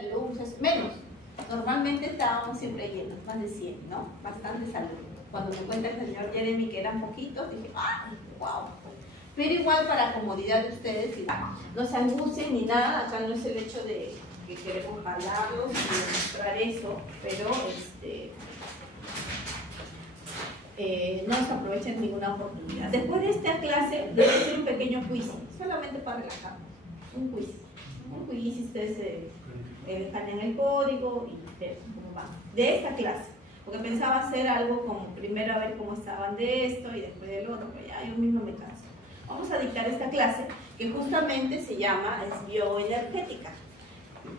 luces, menos. Normalmente estábamos siempre llenos, más de 100, ¿no? Bastantes alumnos. Cuando me cuenta el señor Jeremy que eran poquitos, dije, ¡ay, wow! Pero igual para comodidad de ustedes, no se angustien ni nada, acá no es el hecho de que queremos jalarlos y demostrar eso, pero no se aprovechen ninguna oportunidad. Después de esta clase, debe ser un pequeño quiz, solamente para relajarnos. Un quiz. Un quiz, ustedes escanean el código y ustedes cómo van. De esta clase. Porque pensaba hacer algo como primero a ver cómo estaban de esto y después del otro, pero ya yo mismo me canso. Vamos a dictar esta clase que justamente se llama bioenergética.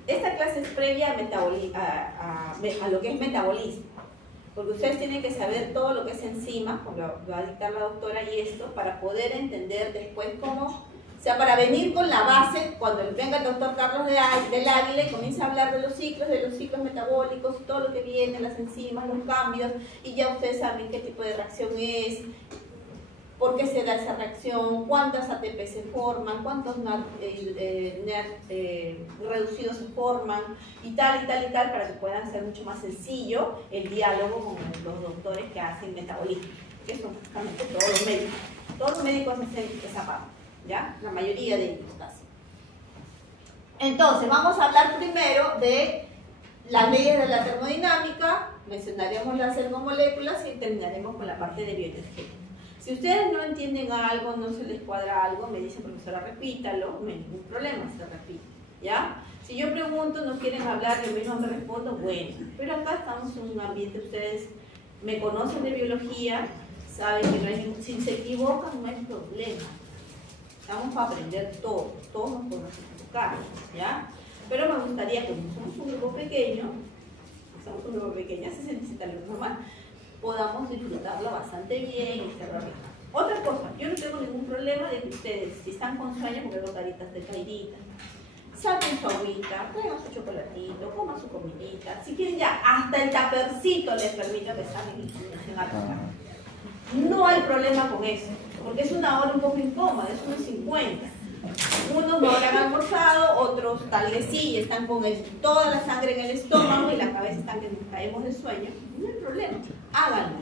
Esta clase es previa a lo que es metabolismo. Porque ustedes tienen que saber todo lo que es enzima, como lo va a dictar la doctora, y esto para poder entender después cómo, o sea, para venir con la base, cuando venga el doctor Carlos del Águila y comience a hablar de los ciclos metabólicos, todo lo que viene, las enzimas, los cambios, y ya ustedes saben qué tipo de reacción es, por qué se da esa reacción, cuántas ATP se forman, cuántos reducidos se forman, y tal, para que puedan ser mucho más sencillo el diálogo con los doctores que hacen metabolismo, que son justamente todos los médicos. Todos los médicos hacen esa parte, ¿ya? La mayoría de ellos casi. Entonces, vamos a hablar primero de las leyes de la termodinámica, mencionaremos las termomoléculas y terminaremos con la parte de bioenergética. Si ustedes no entienden algo, no se les cuadra algo, me dicen, profesora, repítalo, no hay ningún problema, se repite, ¿ya? Si yo pregunto, no quieren hablar, yo mismo me respondo, bueno, pero acá estamos en un ambiente, ustedes me conocen de biología, saben que no hay ningún, si se equivocan no hay problema, estamos para aprender todo, todos nos podemos equivocar, ¿ya? Pero me gustaría que como somos un grupo pequeño, se necesita lo normal, podamos disfrutarlo bastante bien y cerrarlo. Otra cosa, yo no tengo ningún problema de que ustedes, si están con sueño, porque veo caritas de caíditas, saquen su agüita, traigan su chocolatito, coman su comidita, si quieren ya, hasta el tapercito les permite que salgan y comiencen a trabajar. No hay problema con eso, porque es una hora un poco incómoda, es 1:50. Unos no habrán almorzado, otros tal vez sí, están con toda la sangre en el estómago y la cabeza están que nos caemos de sueño. No hay problema, háganlo.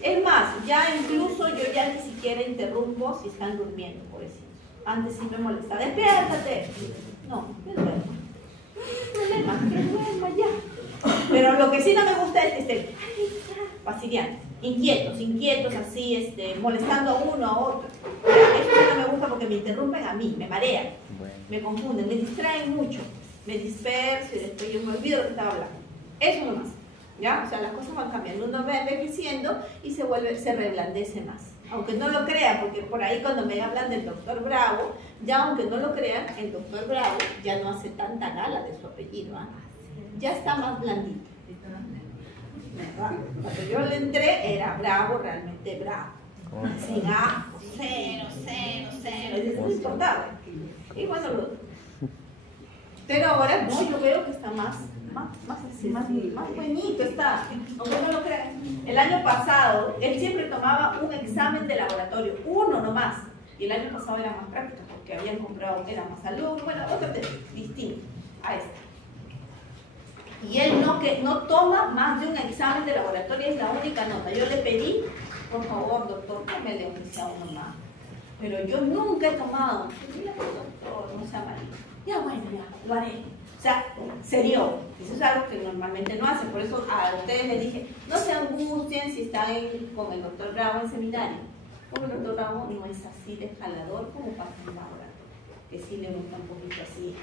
Es más, ya incluso yo ya ni siquiera interrumpo si están durmiendo, por eso. Antes sí me molestaba, despiértate. No, que duerma. No hay problema, que duerma ya. Pero lo que sí no me gusta es que estén fastidiando, inquietos, así, molestando a uno a otro. Eso sí no me gusta porque me interrumpen a mí, me marean, me confunden, me distraen mucho, me disperso y después yo me olvido de lo que estaba hablando. Eso nomás, ¿ya? O sea, las cosas van cambiando, uno va envejeciendo y se reblandece más. Aunque no lo crean, porque por ahí cuando me hablan del doctor Bravo, ya aunque no lo crean, el doctor Bravo ya no hace tanta gala de su apellido, ¿eh? Ya está más blandito. Cuando yo le entré era bravo, realmente bravo, sin asco, cero, eso no importaba. Y bueno, pero ahora no, yo veo que está más buenito está, aunque no lo crean. El año pasado, él siempre tomaba un examen de laboratorio, uno nomás, y el año pasado era más práctico, porque habían comprado, era más alumno, bueno, otro distinto a este. Y él no toma más de un examen de laboratorio, es la única nota. Yo le pedí, por favor, doctor, tómele aunque sea uno más. Pero yo nunca he tomado. Mira, doctor, no sea malito. Ya, bueno, ya, lo haré. O sea, serio. Eso es algo que normalmente no hacen. Por eso a ustedes les dije, no se angustien si están con el doctor Bravo en seminario. Porque el doctor Bravo no es así de jalador como para el laboratorio. Que sí le gusta un poquito así.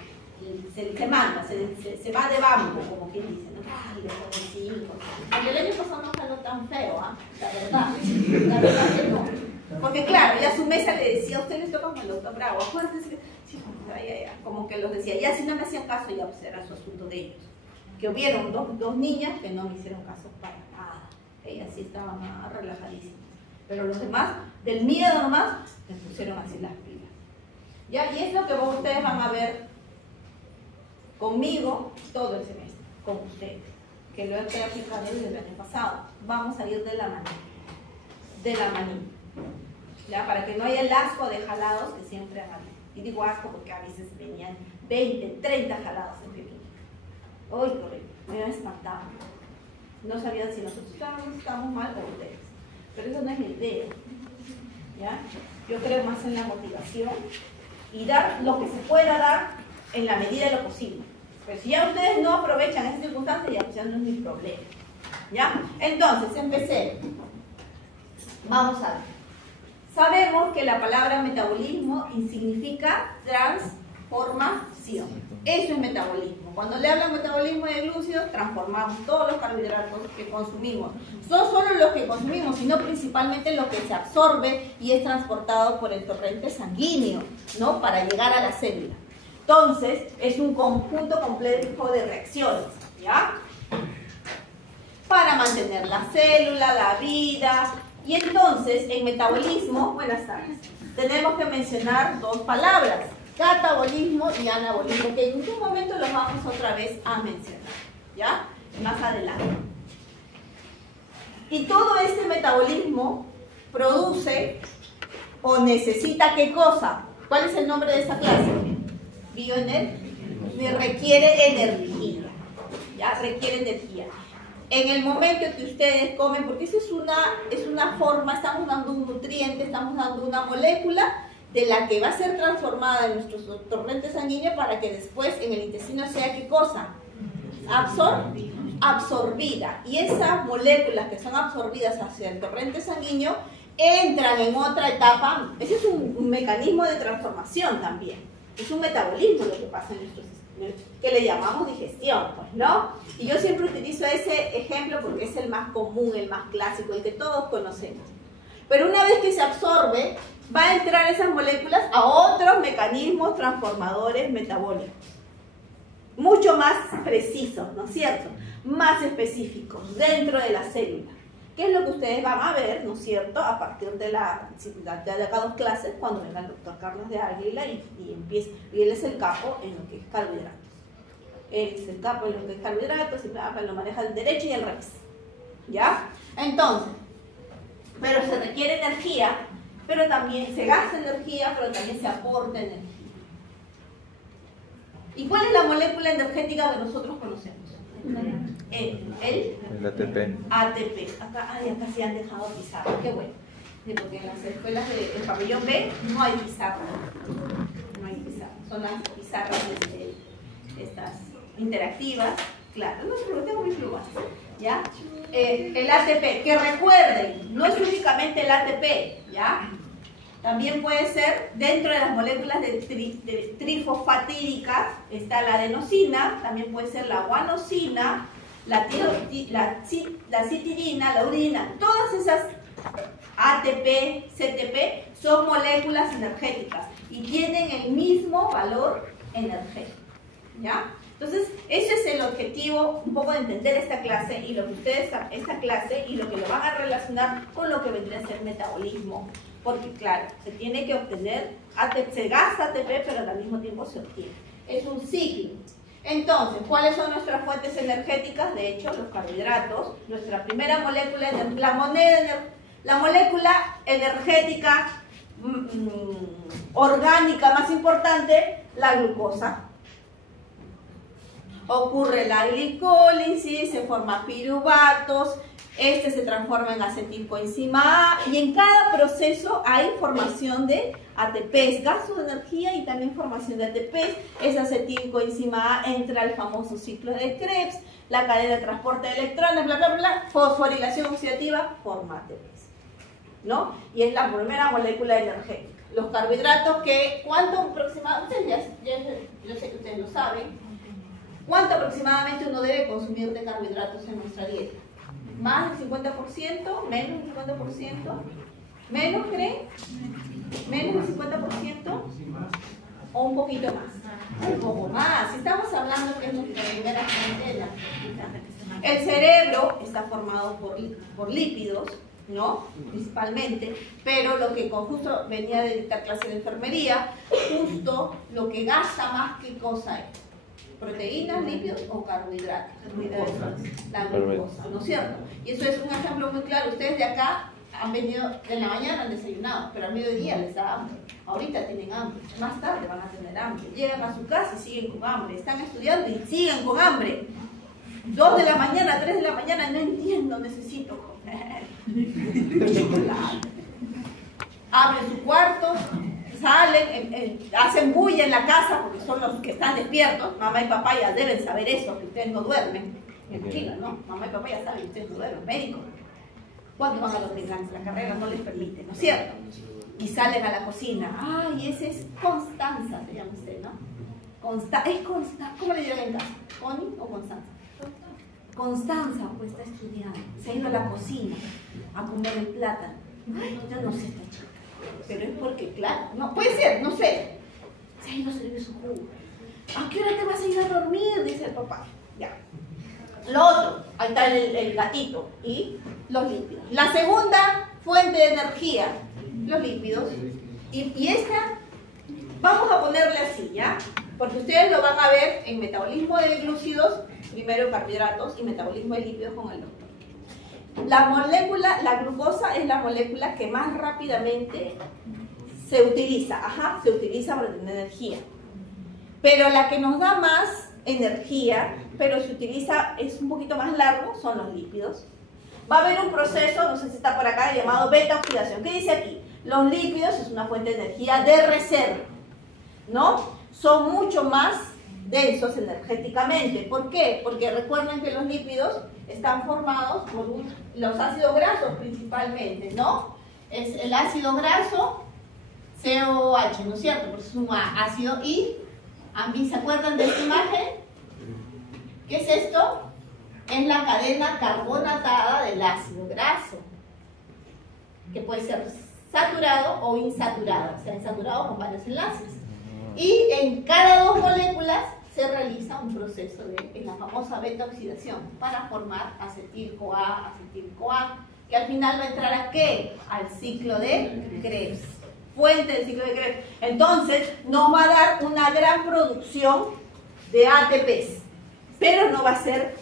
Se manda, se va de bambo, como quien dice, ¿no? Ay, le pone 5. Aunque el año pasado no jaló tan feo, ¿ah? La verdad que no. Porque claro, ya su mesa le decía, a usted les toca con el doctor Bravo, acuérdense, sí, como que los decía, ya si no me hacían caso, ya pues era su asunto de ellos. Que hubieron dos niñas que no me hicieron caso para nada, ellas sí estaban más relajadísimas. Pero los demás, del miedo nomás, les pusieron así las pilas. ¿Ya? Y es lo que ustedes van a ver conmigo todo el semestre, con ustedes, que lo estoy aplicando desde el año pasado. Vamos a ir de la manita, ¿ya? Para que no haya el asco de jalados que siempre han habido. Y digo asco porque a veces venían 20, 30 jalados en pipí. ¡Uy, correcto! Me había espantado. No sabía si nosotros estábamos mal o ustedes. Pero eso no es la idea. ¿Ya? Yo creo más en la motivación y dar lo que se pueda dar en la medida de lo posible. Pero si ya ustedes no aprovechan esas circunstancias, ya no es mi problema. ¿Ya? Entonces, empecé. Vamos a ver. Sabemos que la palabra metabolismo significa transformación. Eso es metabolismo. Cuando le hablan metabolismo de glúcidos, transformamos todos los carbohidratos que consumimos. No solo los que consumimos, sino principalmente lo que se absorbe y es transportado por el torrente sanguíneo, ¿no? Para llegar a la célula. Entonces, es un conjunto complejo de reacciones, ¿ya? Para mantener la célula, la vida. Y entonces, en metabolismo, buenas tardes, tenemos que mencionar dos palabras, catabolismo y anabolismo, que en un momento los vamos otra vez a mencionar, ¿ya? Más adelante. Y todo este metabolismo produce o necesita ¿qué cosa? ¿Cuál es el nombre de esta clase? Bioenergía. Requiere energía, ¿ya? Requiere energía. En el momento que ustedes comen, porque eso es una forma, estamos dando un nutriente, estamos dando una molécula de la que va a ser transformada en nuestros torrentes sanguíneos para que después en el intestino sea ¿qué cosa? Absorbida. Y esas moléculas que son absorbidas hacia el torrente sanguíneo entran en otra etapa. Ese es un mecanismo de transformación también. Es un metabolismo lo que pasa en nuestro sistema, que le llamamos digestión, pues, ¿no? Y yo siempre utilizo ese ejemplo porque es el más común, el más clásico, el que todos conocemos. Pero una vez que se absorbe, va a entrar esas moléculas a otros mecanismos transformadores metabólicos. Mucho más precisos, ¿no es cierto? Más específicos, dentro de la célula. ¿Qué es lo que ustedes van a ver, ¿no es cierto? A partir de acá 2 clases, cuando venga el doctor Carlos de Águila y empiece, y él es el capo en lo que es carbohidratos. Él es el capo en lo que es carbohidratos, y lo maneja al derecho y al revés. ¿Ya? Entonces, pero se requiere energía, pero también se gasta energía, pero también se aporta energía. ¿Y cuál es la molécula energética que nosotros conocemos? El ATP. Acá sí han dejado pizarra, qué bueno. Sí, porque en las escuelas del pabellón B no hay pizarra. No hay pizarra. Son las pizarras estas interactivas. Claro, no, pero tengo mis plumas. ¿Ya? El ATP, que recuerden, no es únicamente el ATP, ¿ya? También puede ser, dentro de las moléculas de trifosfatíricas, está la adenosina, también puede ser la guanosina, la citidina, la urina. Todas esas ATP, CTP, son moléculas energéticas y tienen el mismo valor energético, ¿ya? Entonces, ese es el objetivo, un poco de entender esta clase y lo que ustedes, esta clase y lo que lo van a relacionar con lo que vendría a ser metabolismo. Porque, claro, se tiene que obtener, se gasta ATP, pero al mismo tiempo se obtiene. Es un ciclo. Entonces, ¿cuáles son nuestras fuentes energéticas? De hecho, los carbohidratos. Nuestra primera molécula, la molécula energética orgánica más importante, la glucosa. Ocurre la glicólisis, se forman piruvatos, se transforma en acetilcoenzima A, y en cada proceso hay formación de ATPs, gasto de energía y también formación de ATPs. Esa acetilcoenzima A entra al famoso ciclo de Krebs, la cadena de transporte de electrones, bla, bla, bla, fosforilación oxidativa, forma ATPs, ¿no? Y es la primera molécula energética. Los carbohidratos que, ¿cuánto aproximadamente? Yo sé que ustedes lo saben. ¿Cuánto aproximadamente uno debe consumir de carbohidratos en nuestra dieta? ¿Más del 50%? ¿Menos del 50%? ¿Menos, creen? ¿Menos del 50%? ¿O un poquito más? Un poco más. Estamos hablando que es nuestra primera fuente. El cerebro está formado por lípidos, ¿no? Principalmente, pero lo que justo venía de dictar clase de enfermería, justo lo que gasta más, ¿qué cosa es? ¿Proteínas, lípidos o carbohidratos? La glucosa, ¿no es cierto? Y eso es un ejemplo muy claro. Ustedes de acá han venido en la mañana, han desayunado, pero al mediodía les da hambre. Ahorita tienen hambre, más tarde van a tener hambre. Llegan a su casa y siguen con hambre. Están estudiando y siguen con hambre. 2 de la mañana, 3 de la mañana, no entiendo, necesito comer. Chocolate. Abren su cuarto, salen, hacen bulla en la casa porque son los que están despiertos. Mamá y papá ya deben saber eso, que ustedes no duermen. Tranquila, ¿no? Mamá y papá ya saben que ustedes no duermen, médicos. ¿Cuándo van a los migrantes? La carrera no les permite, ¿no es cierto? Y salen a la cocina. Ay, ese es Constanza, se llama usted, ¿no? ¿Cómo le dirán en casa? ¿Connie o Constanza? Constanza, pues está estudiando. Se ha ido a la cocina a comer el plátano. Ay, yo no sé esta chica. Pero es porque, claro, no, puede ser, no sé. Se ha ido a servir su jugo. ¿A qué hora te vas a ir a dormir? Dice el papá. Ya. Lo otro, ahí está el gatito y los lípidos. La segunda fuente de energía, los lípidos. Y esta, vamos a ponerle así, ¿ya? Porque ustedes lo van a ver en metabolismo de glúcidos, primero en carbohidratos y metabolismo de lípidos con el doctor. La glucosa es la molécula que más rápidamente se utiliza, se utiliza para tener energía. Pero la que nos da más energía, pero se utiliza, es un poquito más largo, son los lípidos. Va a haber un proceso, no sé si está por acá, llamado beta-oxidación. ¿Qué dice aquí? Los lípidos es una fuente de energía de reserva, ¿no? Son mucho más densos energéticamente. ¿Por qué? Porque recuerden que los lípidos están formados por los ácidos grasos principalmente, ¿no? Es el ácido graso COH, ¿no es cierto? Porque es un ácido y ¿se acuerdan de esta imagen? ¿Qué es esto? Es la cadena carbonatada del ácido graso, que puede ser saturado o insaturado, o sea, insaturado con varios enlaces. Y en cada 2 moléculas se realiza un proceso de la famosa beta-oxidación para formar acetil-CoA, acetil-CoA, que al final va a entrar ¿a qué? Al ciclo de Krebs. Fuente del ciclo de Krebs. Entonces nos va a dar una gran producción de ATPs, pero no va a ser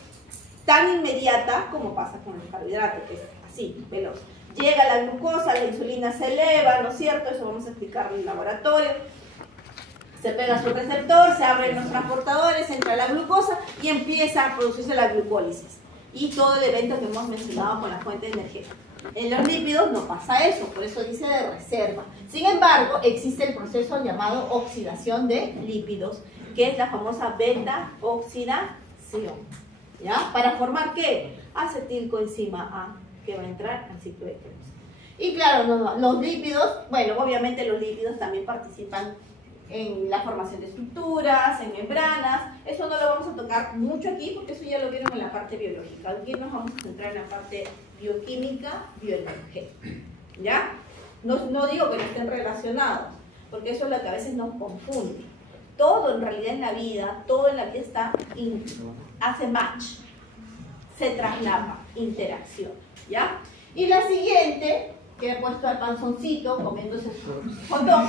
tan inmediata como pasa con el carbohidrato, que es así, veloz. Llega la glucosa, la insulina se eleva, ¿no es cierto? Eso vamos a explicarlo en el laboratorio. Se pega a su receptor, se abren los transportadores, entra la glucosa y empieza a producirse la glucólisis. Y todo el evento que hemos mencionado con la fuente de energía. En los lípidos no pasa eso, por eso dice de reserva. Sin embargo, existe el proceso llamado oxidación de lípidos, que es la famosa beta-oxidación. ¿Ya? ¿Para formar qué? Acetilcoenzima A, que va a entrar al ciclo de Krebs. Y claro, los lípidos, bueno, obviamente los lípidos también participan en la formación de estructuras, en membranas. Eso no lo vamos a tocar mucho aquí porque eso ya lo vieron en la parte biológica. Aquí nos vamos a centrar en la parte bioquímica, bioenergética. ¿Ya? No digo que no estén relacionados, porque eso es lo que a veces nos confunde. Todo en realidad en la vida, todo en la vida está hace match, se traslapa, interacción. ¿Ya? Y la siguiente, que he puesto al panzoncito comiéndose su hot dog.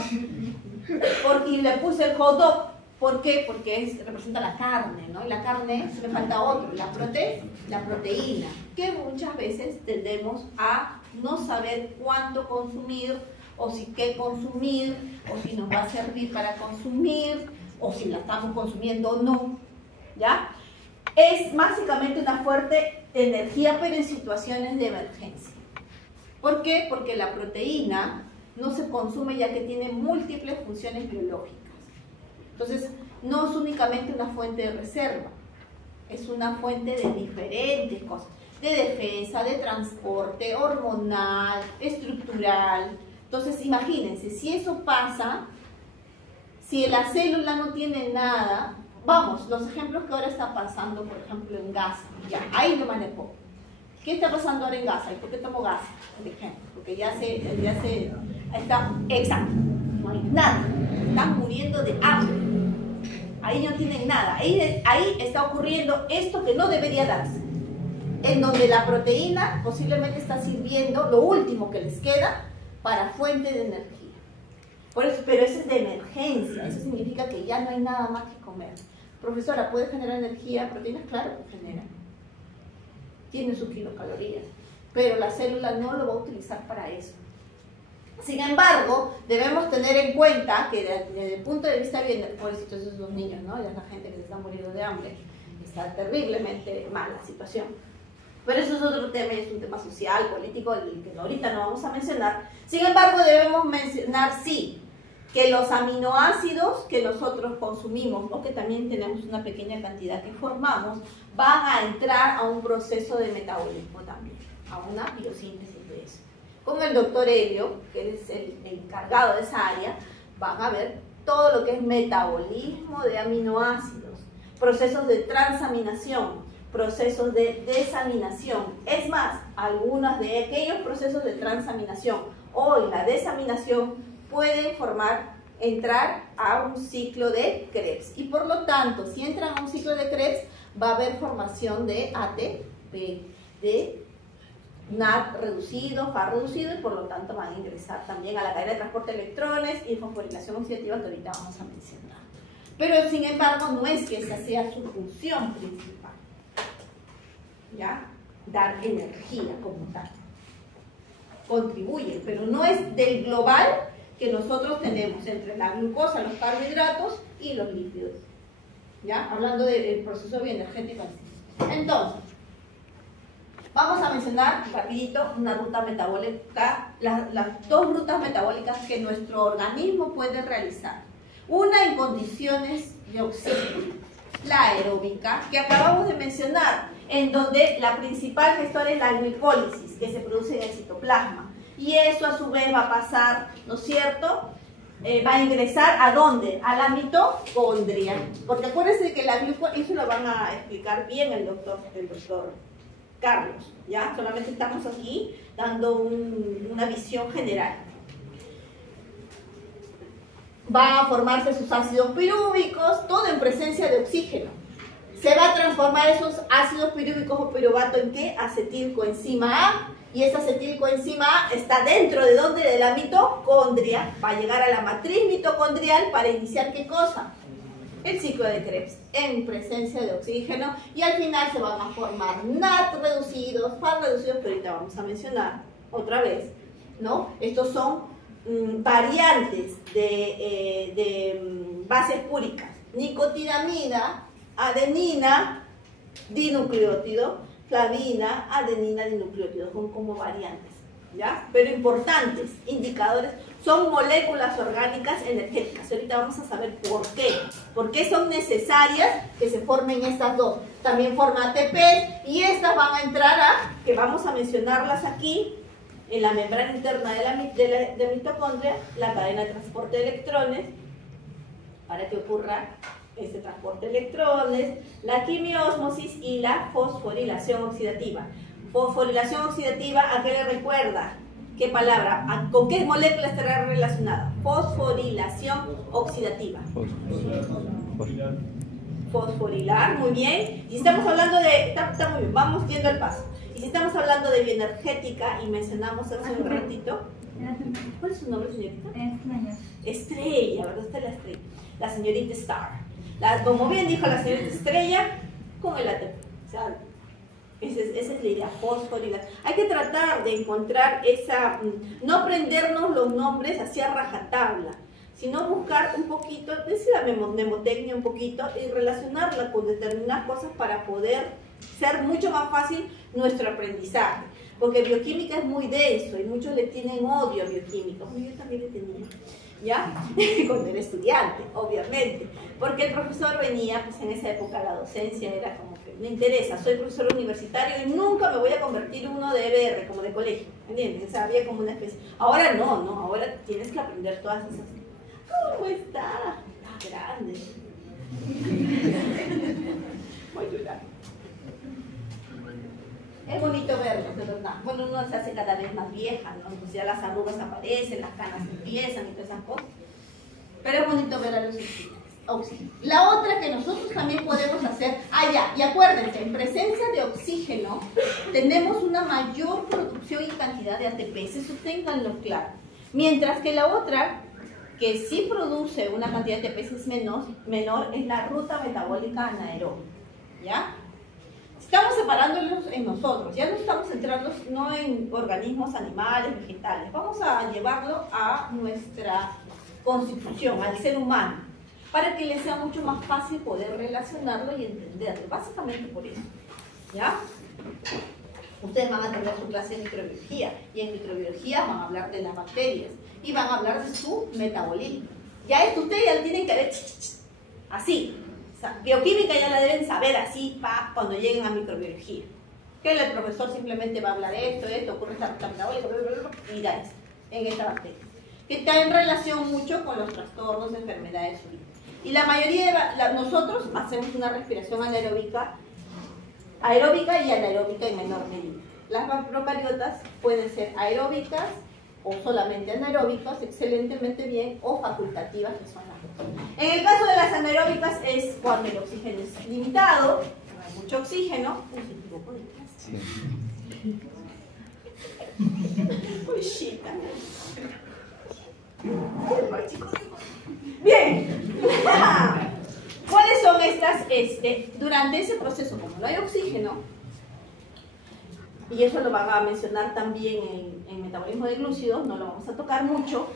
Y le puse el hot dog, ¿por qué? Porque representa la carne, ¿no? Y la carne, me falta otro, la proteína, que muchas veces tendemos a no saber cuánto consumir, o si qué consumir, o si nos va a servir para consumir, o si la estamos consumiendo o no, ¿ya? Es básicamente una fuerte energía, pero en situaciones de emergencia. ¿Por qué? Porque la proteína no se consume ya que tiene múltiples funciones biológicas. Entonces, no es únicamente una fuente de reserva, es una fuente de diferentes cosas, de defensa, de transporte, hormonal, estructural. Entonces, imagínense, si eso pasa, si la célula no tiene nada, vamos, los ejemplos que ahora están pasando, por ejemplo, en Gaza, ya, ahí lo manejó. ¿Qué está pasando ahora en Gaza? ¿Y por qué tomo Gaza? Por ejemplo, porque ya está, exacto, no hay nada, están muriendo de hambre, ahí no tienen nada, ahí está ocurriendo esto que no debería darse, en donde la proteína posiblemente está sirviendo lo último que les queda para fuente de energía. Por eso, pero eso es de emergencia, eso significa que ya no hay nada más que comer. Profesora, ¿puede generar energía proteínas? Claro que genera, tiene sus kilocalorías. pero la célula no lo va a utilizar para eso. Sin embargo, debemos tener en cuenta que desde el punto de vista bien, pobrecitos esos dos niños, ¿no? Ya la gente que se está muriendo de hambre, está terriblemente mal la situación. Pero eso es otro tema, y es un tema social, político, el que ahorita no vamos a mencionar. Sin embargo, debemos mencionar, sí, que los aminoácidos que nosotros consumimos, o que también tenemos una pequeña cantidad que formamos, van a entrar a un proceso de metabolismo también, a una biosíntesis de eso. Con el doctor Helio, que es el encargado de esa área, van a ver todo lo que es metabolismo de aminoácidos, procesos de transaminación, procesos de desaminación. Es más, algunos de aquellos procesos de transaminación o la desaminación pueden entrar a un ciclo de Krebs. Y por lo tanto, si entran a un ciclo de Krebs, va a haber formación de ATP, de NAD reducido, FAD reducido, y por lo tanto van a ingresar también a la cadena de transporte de electrones y fosforilación oxidativa que ahorita vamos a mencionar. Pero sin embargo, no es que esa sea su función principal, ¿ya? Dar energía como tal. Contribuye, pero no es del global que nosotros tenemos entre la glucosa, los carbohidratos y los lípidos, ¿ya? Hablando del proceso bioenergético. Entonces, vamos a mencionar rapidito una ruta metabólica, las dos rutas metabólicas que nuestro organismo puede realizar. Una en condiciones de oxígeno, la aeróbica, que acabamos de mencionar, en donde la principal gestora es la glicólisis, que se produce en el citoplasma. Y eso a su vez va a pasar, ¿no es cierto? Va a ingresar ¿a dónde? A la mitocondria. Porque acuérdense que la glucosa, eso lo van a explicar bien el doctor Carlos, ¿ya? Solamente estamos aquí dando una visión general. Van a formarse sus ácidos pirúvicos, todo en presencia de oxígeno. Se va a transformar esos ácidos pirúvicos o piruvato en ¿qué? Acetilcoenzima A. Y esa acetilcoenzima A está dentro de ¿dónde? De la mitocondria. Va a llegar a la matriz mitocondrial para iniciar ¿qué cosa? El ciclo de Krebs en presencia de oxígeno, y al final se van a formar NAD reducidos, FAD reducidos, que ahorita vamos a mencionar otra vez, ¿no? Estos son variantes de bases púricas: nicotinamida, adenina, dinucleótido, flavina, adenina, dinucleótido, son como variantes, ¿ya? Pero importantes, indicadores, son moléculas orgánicas energéticas. Ahorita vamos a saber por qué son necesarias que se formen estas dos. También forma ATP, y estas van a entrar que vamos a mencionarlas aquí, en la membrana interna de mitocondria, la cadena de transporte de electrones, para que ocurra este transporte de electrones, la quimiósmosis y la fosforilación oxidativa. Fosforilación oxidativa, ¿a qué le recuerda? ¿Qué palabra? ¿Con qué molécula estará relacionada? Fosforilación oxidativa. Fosforilar, muy bien. Y estamos hablando de, está muy bien, vamos viendo el paso. Y si estamos hablando de bioenergética, y mencionamos hace un ratito, ¿cuál es su nombre, señorita? Estrella, ¿verdad? Está la estrella. La señorita Star. Como bien dijo la señorita Estrella, con el ATP. O sea, esa es la idea, fosforilar. Hay que tratar de encontrar esa, no aprendernos los nombres así a rajatabla, sino buscar un poquito, decir la mnemotecnia un poquito y relacionarla con determinadas cosas para poder ser mucho más fácil nuestro aprendizaje. Porque bioquímica es muy denso y muchos le tienen odio a bioquímica. Yo también le tenía, ¿ya? Cuando era estudiante, obviamente. Porque el profesor venía, pues en esa época la docencia era como que me interesa, soy profesor universitario y nunca me voy a convertir en uno de EBR, como de colegio, ¿entiendes? O sea, había como una especie. Ahora no, ahora tienes que aprender todas esas. ¿Cómo está? Está grande. Voy a llorar. Es bonito verlo, de verdad. Bueno, uno se hace cada vez más vieja, ¿no? Entonces ya las arrugas aparecen, las canas empiezan y todas esas cosas. Pero es bonito ver a los oxígeno. La otra que nosotros también podemos hacer, y acuérdense, en presencia de oxígeno tenemos una mayor producción y cantidad de ATP, eso ténganlo claro. Mientras que la otra, que sí produce una cantidad de ATP es menor, es la ruta metabólica anaeróbica, ¿ya? Estamos separándolos en nosotros, ya no estamos centrándonos no en organismos animales, vegetales, vamos a llevarlo a nuestra constitución, al ser humano, para que les sea mucho más fácil poder relacionarlo y entenderlo, básicamente por eso, ¿ya? Ustedes van a tener su clase de microbiología, y en microbiología van a hablar de las bacterias, y van a hablar de su metabolismo. Ya esto ustedes ya lo tienen que ver así. O sea, bioquímica ya la deben saber así cuando lleguen a microbiología. Que el profesor simplemente va a hablar esto, ocurre esta metabólica, y da esto, en esta bacteria. Que está en relación mucho con los trastornos de enfermedades urinas. Y la mayoría de nosotros hacemos una respiración aeróbica y anaeróbica en menor medida. Las procariotas pueden ser aeróbicas o solamente anaeróbicas, excelentemente bien, o facultativas, que son las dos. En el caso de las anaeróbicas es cuando el oxígeno es limitado, no hay mucho oxígeno. Bien. ¿Cuáles son estas? Durante ese proceso, como no hay oxígeno, y eso lo van a mencionar también en metabolismo de glúcidos, no lo vamos a tocar mucho,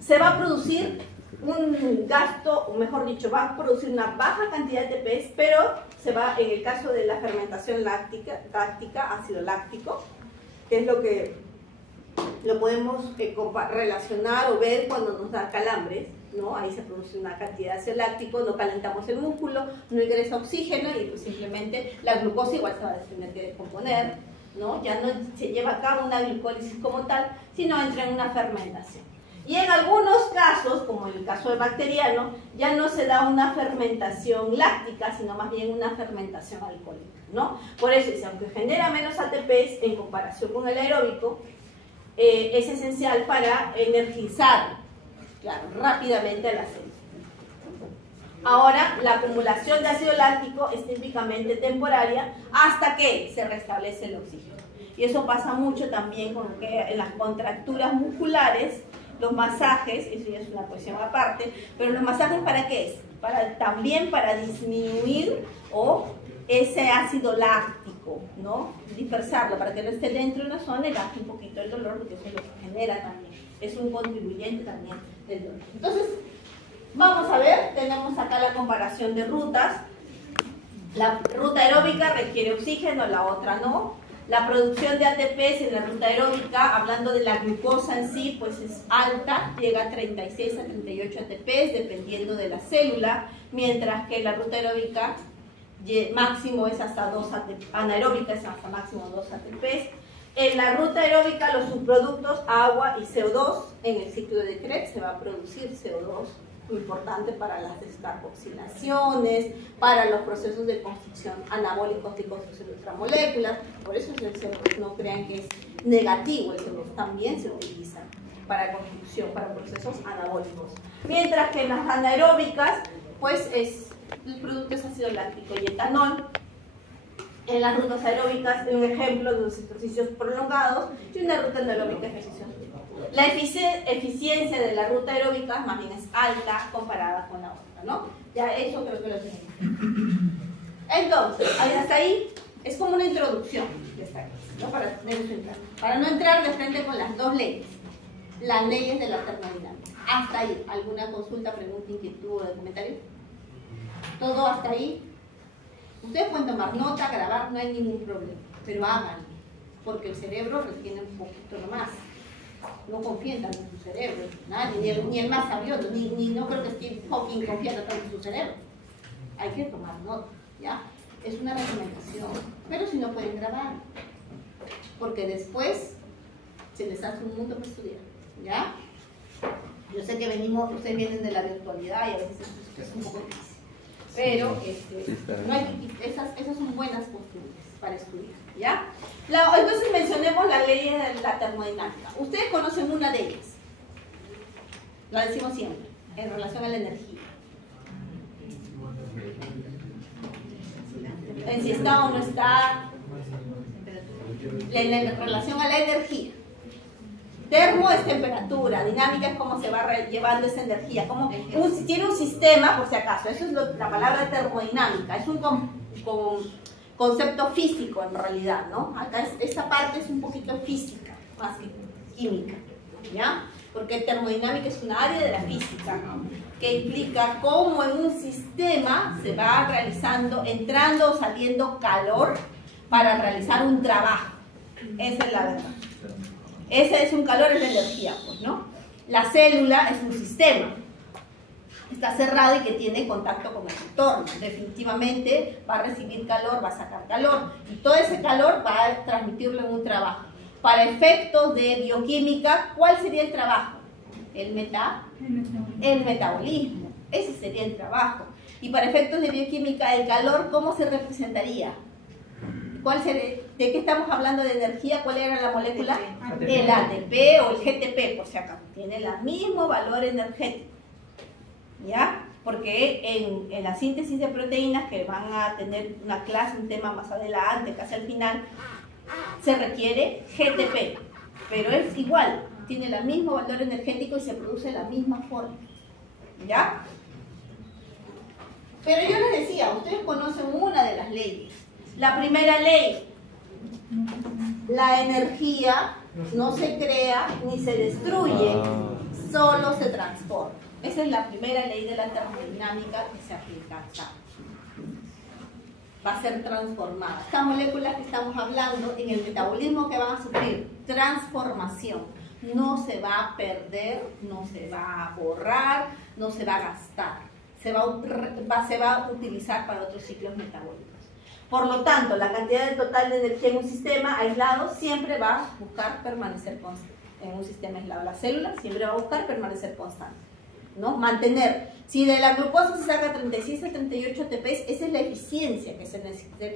se va a producir un gasto, o mejor dicho, va a producir una baja cantidad de ATPs, pero se va, en el caso de la fermentación láctica, ácido láctico, que es lo que lo podemos relacionar o ver cuando nos da calambres, ¿no? Ahí se produce una cantidad de ácido láctico, no calentamos el músculo, no ingresa oxígeno y pues simplemente la glucosa igual se va a tener que descomponer, ¿no? Ya no se lleva a cabo una glicólisis como tal, sino entra en una fermentación. Y en algunos casos, como en el caso del bacteriano, ya no se da una fermentación láctica, sino más bien una fermentación alcohólica, ¿no? Por eso, aunque genera menos ATPs en comparación con el aeróbico, es esencial para energizar, claro, rápidamente a la célula. Ahora, la acumulación de ácido láctico es típicamente temporaria hasta que se restablece el oxígeno. Y eso pasa mucho también con que en las contracturas musculares, los masajes, eso ya es una cuestión aparte, pero los masajes ¿para qué es? También para disminuir ese ácido láctico, ¿no? Dispersarlo para que no esté dentro de una zona y baje un poquito el dolor, porque eso es lo que genera también. Es un contribuyente también del dolor. Entonces, vamos a ver, tenemos acá la comparación de rutas. La ruta aeróbica requiere oxígeno, la otra no. La producción de ATPs en la ruta aeróbica, hablando de la glucosa en sí, pues es alta, llega a 36 a 38 ATPs, dependiendo de la célula, mientras que la ruta aeróbica máximo es hasta 2 ATPs, anaeróbica es hasta máximo 2 ATPs. En la ruta aeróbica, los subproductos agua y CO2, en el ciclo de Krebs se va a producir CO2, muy importante para las descarboxilaciones, para los procesos de construcción anabólicos de construcción de ultramoléculas. Por eso el CO2, no crean que es negativo, el CO2 también se utiliza para construcción, para procesos anabólicos. Mientras que en las anaeróbicas, pues el producto es ácido láctico y etanol. En las rutas aeróbicas, un ejemplo de los ejercicios prolongados, y una ruta anaeróbica ejercicios. La eficiencia de la ruta aeróbica más bien es alta comparada con la otra, ¿no? Ya eso creo que lo tenemos. Entonces, hasta ahí es como una introducción de esta clase, ¿no? Para no entrar de frente con las dos leyes, las leyes de la termodinámica. Hasta ahí, ¿alguna consulta, pregunta, inquietud o comentario? ¿Todo hasta ahí? Ustedes pueden tomar nota, grabar, no hay ningún problema, pero háganlo, porque el cerebro retiene un poquito nomás. No confíen tanto en su cerebro, nadie, ni el más sabioso, ni no creo que Steve Hawking confiara tanto en su cerebro. Hay que tomar nota, ¿ya? Es una recomendación, pero si no pueden grabar, porque después se les hace un mundo para estudiar, ¿ya? Yo sé que ustedes vienen de la virtualidad y a veces es un poco difícil. Pero no hay, esas son buenas costumbres para estudiar, ¿ya? Entonces mencionemos la ley de la termodinámica. Ustedes conocen una de ellas. La decimos siempre, en relación a la energía. En si está o no está. En relación a la energía. Termo es temperatura, dinámica es cómo se va llevando esa energía, como tiene un sistema, por si acaso, eso es la palabra termodinámica, es un concepto físico en realidad, ¿no? Acá esta parte es un poquito física, más que química, ¿ya? Porque termodinámica es una área de la física, ¿no? Que implica cómo en un sistema se va realizando, entrando o saliendo calor para realizar un trabajo. Esa es la verdad. Ese es un calor, es la energía, pues, ¿no? La célula es un sistema. Está cerrado y que tiene contacto con el entorno. Definitivamente va a recibir calor, va a sacar calor. Y todo ese calor va a transmitirlo en un trabajo. Para efectos de bioquímica, ¿cuál sería el trabajo? El metabolismo. Ese sería el trabajo. Y para efectos de bioquímica, el calor, ¿cómo se representaría? ¿De qué estamos hablando de energía? ¿Cuál era la molécula? El ATP o el GTP, por si acaso. Tiene el mismo valor energético. ¿Ya? Porque en la síntesis de proteínas, que van a tener una clase, un tema más adelante, casi al final, se requiere GTP. Pero es igual, tiene el mismo valor energético y se produce de la misma forma. ¿Ya? Pero yo les decía, ustedes conocen una de las leyes. La primera ley, la energía no se crea ni se destruye, solo se transforma. Esa es la primera ley de la termodinámica que se aplica acá. Va a ser transformada. Estas moléculas que estamos hablando en el metabolismo que van a sufrir transformación. No se va a perder, no se va a borrar, no se va a gastar. Se va a utilizar para otros ciclos metabólicos. Por lo tanto, la cantidad total de energía en un sistema aislado siempre va a buscar permanecer constante. En un sistema aislado, la célula siempre va a buscar permanecer constante, ¿no? Mantener. Si de la glucosa se saca 36 a 38 ATP, esa es la eficiencia que se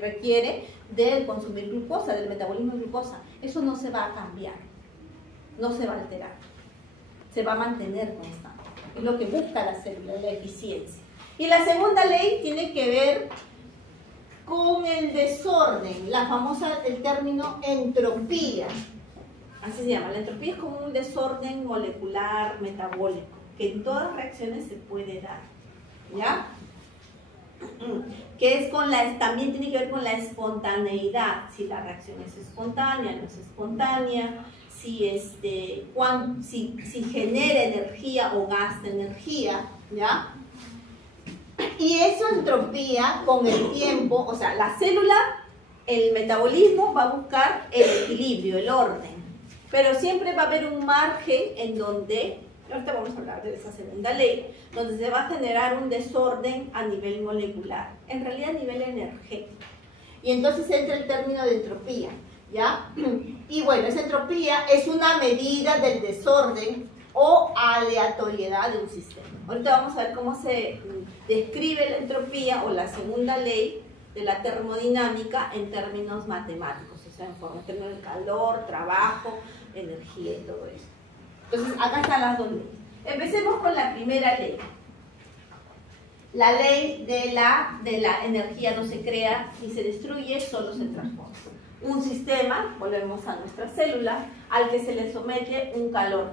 requiere del consumir glucosa, del metabolismo de glucosa. Eso no se va a cambiar, no se va a alterar, se va a mantener constante. Es lo que busca la célula, la eficiencia. Y la segunda ley tiene que ver con el desorden, la famosa, el término entropía. Así se llama. La entropía es como un desorden molecular, metabólico, que en todas reacciones se puede dar. ¿Ya? Que es también tiene que ver con la espontaneidad. Si la reacción es espontánea, no es espontánea, si genera energía o gasta energía, ¿ya? Y eso entropía con el tiempo, o sea, la célula, el metabolismo va a buscar el equilibrio, el orden, pero siempre va a haber un margen en donde, ahorita vamos a hablar de esa segunda ley, donde se va a generar un desorden a nivel molecular, en realidad a nivel energético. Y entonces entra el término de entropía, ¿ya? Y bueno, esa entropía es una medida del desorden o aleatoriedad de un sistema. Ahorita vamos a ver cómo se describe la entropía o la segunda ley de la termodinámica en términos matemáticos, o sea, en términos de calor, trabajo, energía y todo eso. Entonces, acá están las dos leyes. Empecemos con la primera ley. La ley de la energía no se crea ni se destruye, solo se transforma. Un sistema, volvemos a nuestra célula, al que se le somete un calor.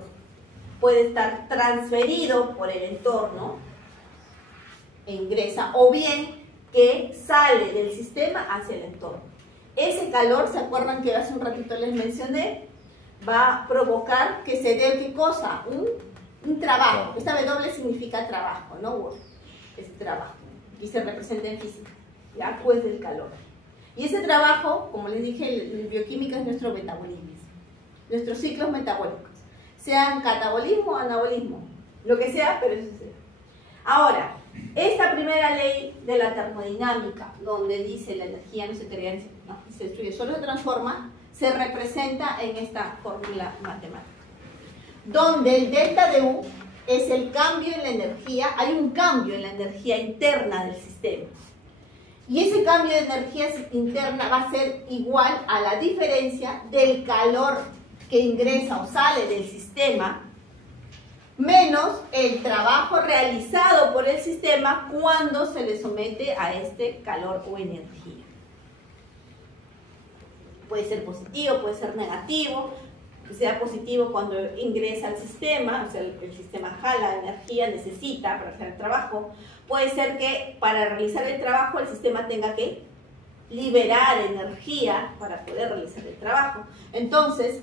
Puede estar transferido por el entorno e ingresa, o bien que sale del sistema hacia el entorno. Ese calor, ¿se acuerdan que hace un ratito les mencioné? Va a provocar que se dé, ¿qué cosa? Un trabajo. Esta W significa trabajo, ¿no? Work. Es trabajo. Y se representa en física, ¿ya? Pues del calor. Y ese trabajo, como les dije, en bioquímica es nuestro metabolismo. Nuestros ciclos metabólicos. Sean catabolismo o anabolismo, lo que sea, pero eso sea. Ahora, esta primera ley de la termodinámica, donde dice la energía no se crea, no se destruye, solo se transforma, se representa en esta fórmula matemática, donde el delta de U es el cambio en la energía, hay un cambio en la energía interna del sistema. Y ese cambio de energía interna va a ser igual a la diferencia del calor que ingresa o sale del sistema, menos el trabajo realizado por el sistema cuando se le somete a este calor o energía. Puede ser positivo, puede ser negativo. Que sea positivo cuando ingresa al sistema, o sea, el sistema jala energía, necesita para hacer el trabajo. Puede ser que para realizar el trabajo el sistema tenga que liberar energía para poder realizar el trabajo. Entonces,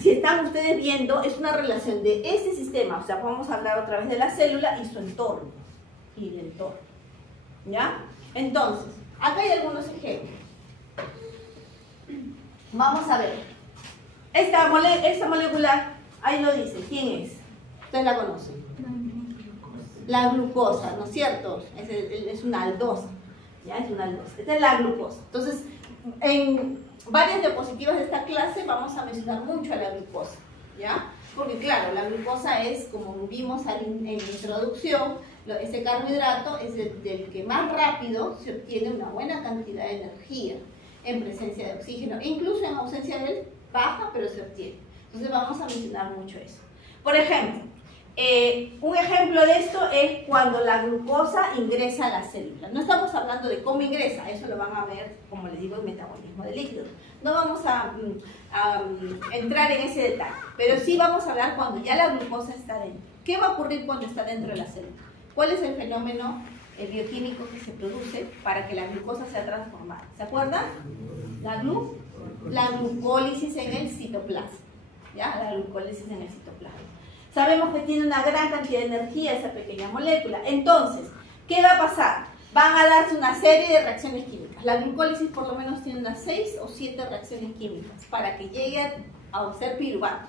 si están ustedes viendo, es una relación de este sistema, o sea, vamos a hablar otra vez de la célula y su entorno, y el entorno, ¿ya? Entonces, acá hay algunos ejemplos. Vamos a ver. Esta molécula, ahí lo dice, ¿quién es? Ustedes la conocen. La glucosa, ¿no es cierto? Es una aldosa, ¿ya? Es una aldosa. Esta es la glucosa. Entonces, en varias diapositivas de esta clase vamos a mencionar mucho a la glucosa, ¿ya? Porque claro, la glucosa es, como vimos en la introducción, ese carbohidrato es del que más rápido se obtiene una buena cantidad de energía en presencia de oxígeno, e incluso en ausencia de él baja, pero se obtiene. Entonces vamos a mencionar mucho eso. Por ejemplo, un ejemplo de esto es cuando la glucosa ingresa a la célula. No estamos hablando de cómo ingresa, eso lo van a ver, como les digo, en metabolismo de líquidos. No vamos a entrar en ese detalle, pero sí vamos a hablar cuando ya la glucosa está dentro. ¿Qué va a ocurrir cuando está dentro de la célula? ¿Cuál es el fenómeno bioquímico que se produce para que la glucosa sea transformada? ¿Se acuerdan? La glucólisis en el citoplasma. ¿Ya? La glucólisis en el citoplasma. Sabemos que tiene una gran cantidad de energía esa pequeña molécula. Entonces, ¿qué va a pasar? Van a darse una serie de reacciones químicas. La glucólisis por lo menos tiene unas 6 o 7 reacciones químicas para que llegue a ser piruvato,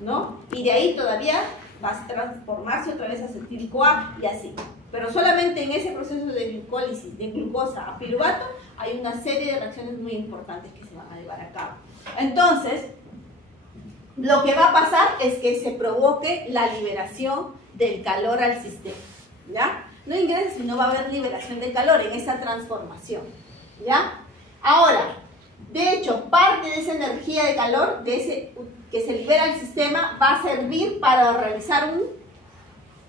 ¿no? Y de ahí todavía va a transformarse otra vez a acetil CoA y así. Pero solamente en ese proceso de glucólisis, de glucosa a piruvato, hay una serie de reacciones muy importantes que se van a llevar a cabo. Entonces, lo que va a pasar es que se provoque la liberación del calor al sistema, ¿ya? No ingresa, sino va a haber liberación de calor en esa transformación, ¿ya? Ahora, de hecho, parte de esa energía de calor, que se libera al sistema, va a servir para realizar un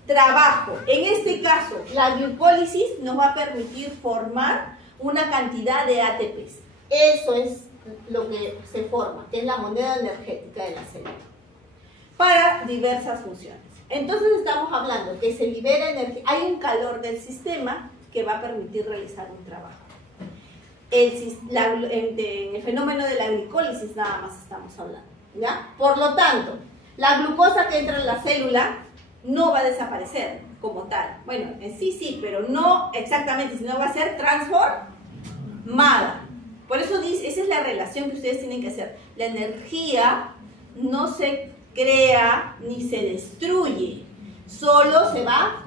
trabajo. En este caso, la glucólisis nos va a permitir formar una cantidad de ATPs. Eso es lo que se forma, que es la moneda energética de la célula, para diversas funciones. Entonces estamos hablando que se libera energía, hay un calor del sistema que va a permitir realizar un trabajo. En el fenómeno de la glicólisis nada más estamos hablando, ¿ya? Por lo tanto, la glucosa que entra en la célula no va a desaparecer como tal. Bueno, en sí, pero no exactamente, sino va a ser transformada. Por eso dice, esa es la relación que ustedes tienen que hacer. La energía no se crea ni se destruye, solo se va a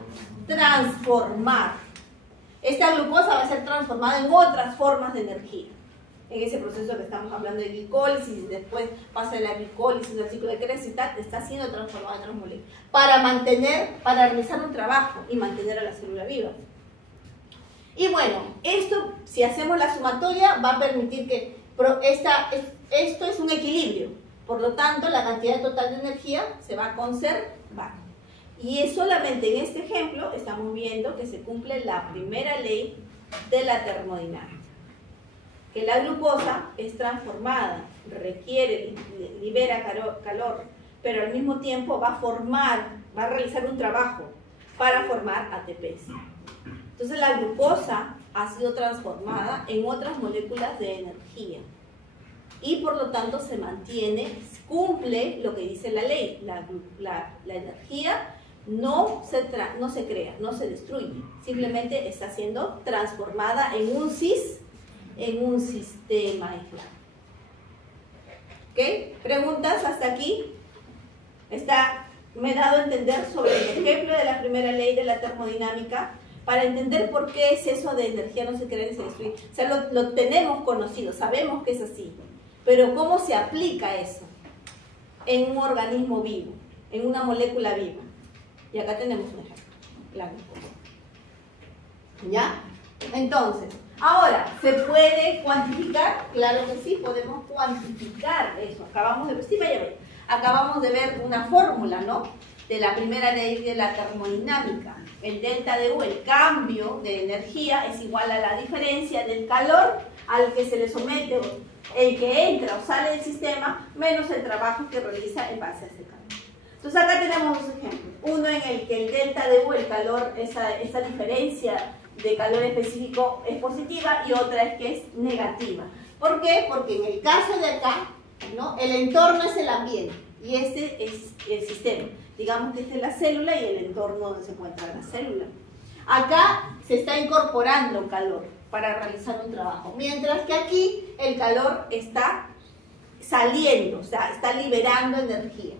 transformar. Esta glucosa va a ser transformada en otras formas de energía. En ese proceso que estamos hablando de glicólisis, después pasa de la glicólisis al ciclo de Krebs, está siendo transformada en otras moléculas para realizar un trabajo y mantener a la célula viva. Y bueno, esto, si hacemos la sumatoria, va a permitir que esto es un equilibrio. Por lo tanto, la cantidad total de energía se va a conservar. Y es solamente en este ejemplo estamos viendo que se cumple la primera ley de la termodinámica. Que la glucosa es transformada, libera calor, pero al mismo tiempo va a realizar un trabajo para formar ATPs. Entonces la glucosa ha sido transformada en otras moléculas de energía y por lo tanto se mantiene, cumple lo que dice la ley. La energía no se crea, no se destruye, simplemente está siendo transformada en un sistema aislado. ¿Ok? ¿Preguntas hasta aquí? Me he dado a entender sobre el ejemplo de la primera ley de la termodinámica para entender por qué es eso de energía no se crea ni se destruye. O sea, lo tenemos conocido, sabemos que es así, pero ¿cómo se aplica eso en un organismo vivo, en una molécula viva? Y acá tenemos un ejemplo, la glucosa. ¿Ya? Entonces, ahora, ¿se puede cuantificar? Claro que sí, podemos cuantificar eso. Acabamos de ver una fórmula, ¿no? De la primera ley de la termodinámica. El delta de U, el cambio de energía, es igual a la diferencia del calor al que se le somete el que entra o sale del sistema, menos el trabajo que realiza en base a ese calor. Entonces acá tenemos dos ejemplos. Uno en el que el delta de U, el calor, esa diferencia de calor específico es positiva y otra es que es negativa. ¿Por qué? Porque en el caso de acá, ¿no?, el entorno es el ambiente y este es el sistema. Digamos que esta es la célula y el entorno donde se encuentra la célula. Acá se está incorporando calor para realizar un trabajo, mientras que aquí el calor está saliendo, o sea, está liberando energía.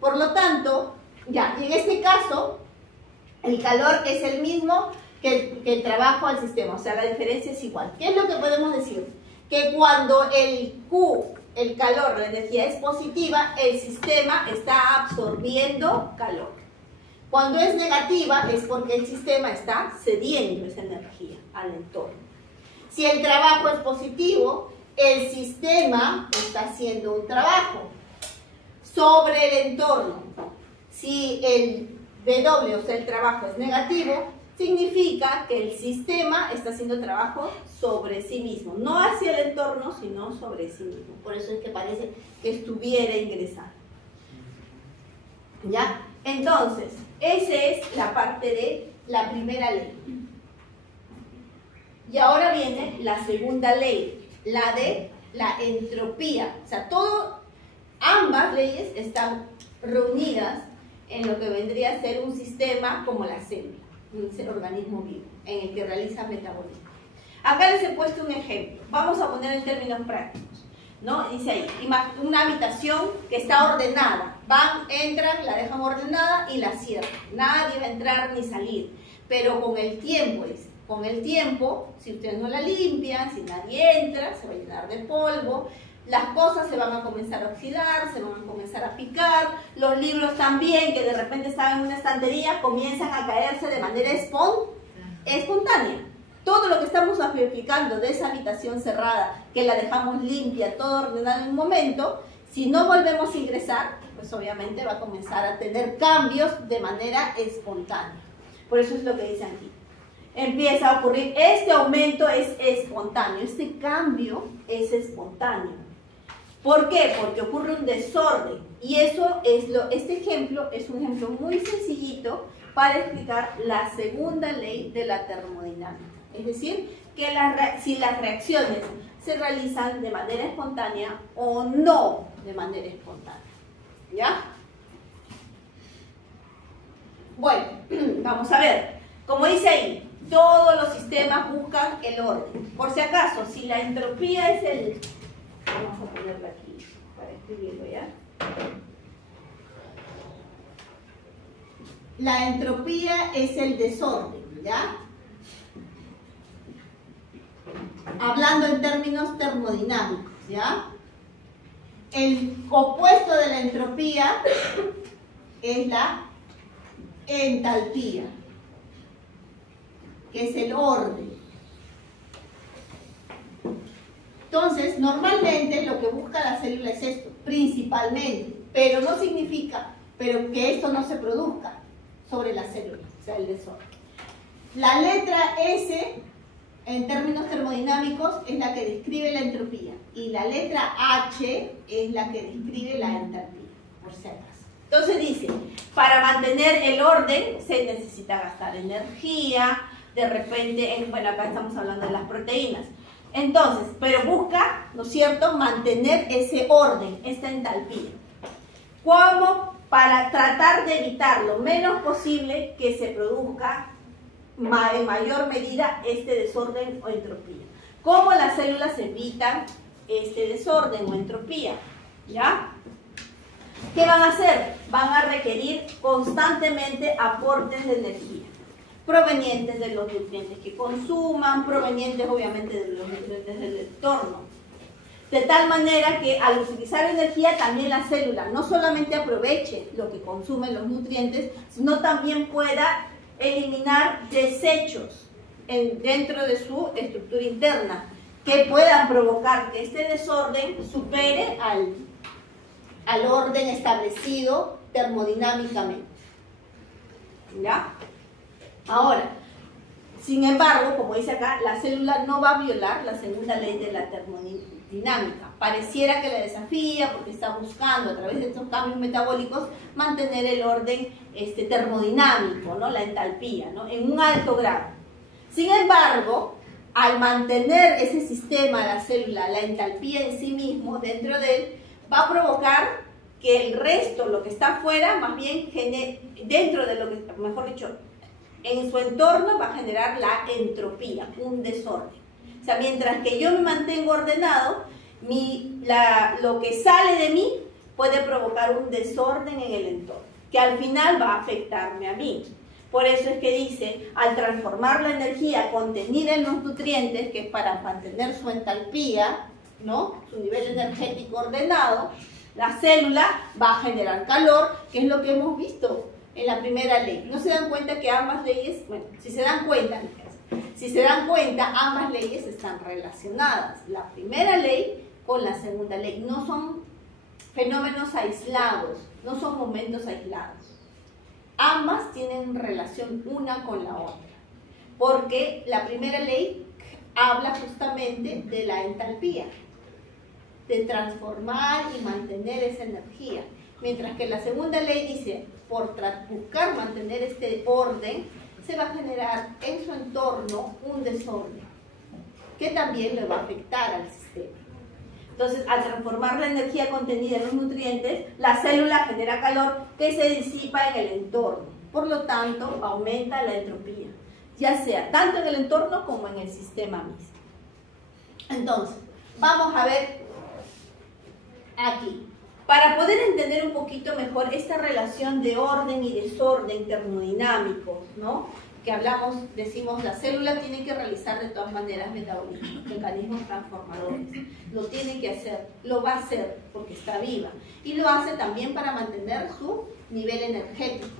Por lo tanto, ya, y en este caso, el calor es el mismo que el trabajo al sistema, o sea, la diferencia es igual. ¿Qué es lo que podemos decir? Que cuando el Q, el calor, la energía es positiva, el sistema está absorbiendo calor. Cuando es negativa es porque el sistema está cediendo esa energía al entorno. Si el trabajo es positivo, el sistema está haciendo un trabajo sobre el entorno. Si el W, o sea, el trabajo es negativo, significa que el sistema está haciendo trabajo sobre sí mismo, no hacia el entorno, sino sobre sí mismo. Por eso es que parece que estuviera ingresando. ¿Ya? Entonces, esa es la parte de la primera ley. Y ahora viene la segunda ley, la de la entropía. O sea, ambas leyes están reunidas en lo que vendría a ser un sistema como la célula, un organismo vivo, en el que realiza metabolismo. Acá les he puesto un ejemplo. Vamos a poner en términos prácticos, ¿no? Dice ahí, una habitación que está ordenada. Van, entran, la dejan ordenada y la cierran. Nadie va a entrar ni salir. Pero con el tiempo, si ustedes no la limpian, si nadie entra, se va a llenar de polvo. Las cosas se van a comenzar a oxidar, se van a comenzar a picar. Los libros también, que de repente estaban en una estantería, comienzan a caerse de manera espontánea. Todo lo que estamos aplicando de esa habitación cerrada, que la dejamos limpia, todo ordenado en un momento, si no volvemos a ingresar, pues obviamente va a comenzar a tener cambios de manera espontánea. Por eso es lo que dice aquí. Empieza a ocurrir, este aumento es espontáneo, este cambio es espontáneo. ¿Por qué? Porque ocurre un desorden. Y eso es este ejemplo es un ejemplo muy sencillito para explicar la segunda ley de la termodinámica. Es decir, que si las reacciones se realizan de manera espontánea o no de manera espontánea. ¿Ya? Bueno, vamos a ver. Como dice ahí, todos los sistemas buscan el orden. Por si acaso, si la entropía es el... Vamos a ponerlo aquí para escribirlo, ¿ya? La entropía es el desorden, ¿ya? Hablando en términos termodinámicos, ¿ya? El opuesto de la entropía es la entalpía, que es el orden. Entonces, normalmente lo que busca la célula es esto, principalmente, pero no significa que esto no se produzca sobre la célula, o sea, el desorden. La letra S, en términos termodinámicos, es la que describe la entropía, y la letra H es la que describe la entalpía, por si acaso. Entonces dice, para mantener el orden se necesita gastar energía, de repente, bueno, acá estamos hablando de las proteínas. Entonces, pero busca, ¿no es cierto?, mantener ese orden, esta entalpía. ¿Cómo? Para tratar de evitar lo menos posible que se produzca en mayor medida este desorden o entropía. ¿Cómo las células evitan este desorden o entropía? ¿Ya? ¿Qué van a hacer? Van a requerir constantemente aportes de energía, provenientes de los nutrientes que consuman, provenientes obviamente de los nutrientes del entorno. De tal manera que al utilizar energía también la célula no solamente aproveche lo que consumen los nutrientes, sino también pueda eliminar desechos dentro de su estructura interna que puedan provocar que este desorden supere al orden establecido termodinámicamente. ¿Ya? Ahora, sin embargo, como dice acá, la célula no va a violar la segunda ley de la termodinámica. Pareciera que la desafía porque está buscando a través de estos cambios metabólicos mantener el orden termodinámico, ¿no? La entalpía, ¿no?, en un alto grado. Sin embargo, al mantener ese sistema, la célula, la entalpía en sí mismo, dentro de él, va a provocar que el resto, lo que está afuera, más bien dentro de lo que, mejor dicho, en su entorno va a generar la entropía, un desorden. O sea, mientras que yo me mantengo ordenado, lo que sale de mí puede provocar un desorden en el entorno, que al final va a afectarme a mí. Por eso es que dice, al transformar la energía contenida en los nutrientes, que es para mantener su entalpía, ¿no?, su nivel energético ordenado, la célula va a generar calor, que es lo que hemos visto en la primera ley. ¿No se dan cuenta que ambas leyes, bueno, si se dan cuenta, ambas leyes están relacionadas? La primera ley con la segunda ley. No son fenómenos aislados, no son momentos aislados. Ambas tienen relación una con la otra, porque la primera ley habla justamente de la entalpía, de transformar y mantener esa energía, mientras que la segunda ley dice, por buscar mantener este orden, se va a generar en su entorno un desorden, que también le va a afectar al sistema. Entonces, al transformar la energía contenida en los nutrientes, la célula genera calor que se disipa en el entorno. Por lo tanto, aumenta la entropía, ya sea tanto en el entorno como en el sistema mismo. Entonces, vamos a ver aquí. Para poder entender un poquito mejor esta relación de orden y desorden termodinámicos, ¿no?, que decimos, la célula tiene que realizar de todas maneras mecanismos transformadores. Lo tiene que hacer, lo va a hacer porque está viva. Y lo hace también para mantener su nivel energético.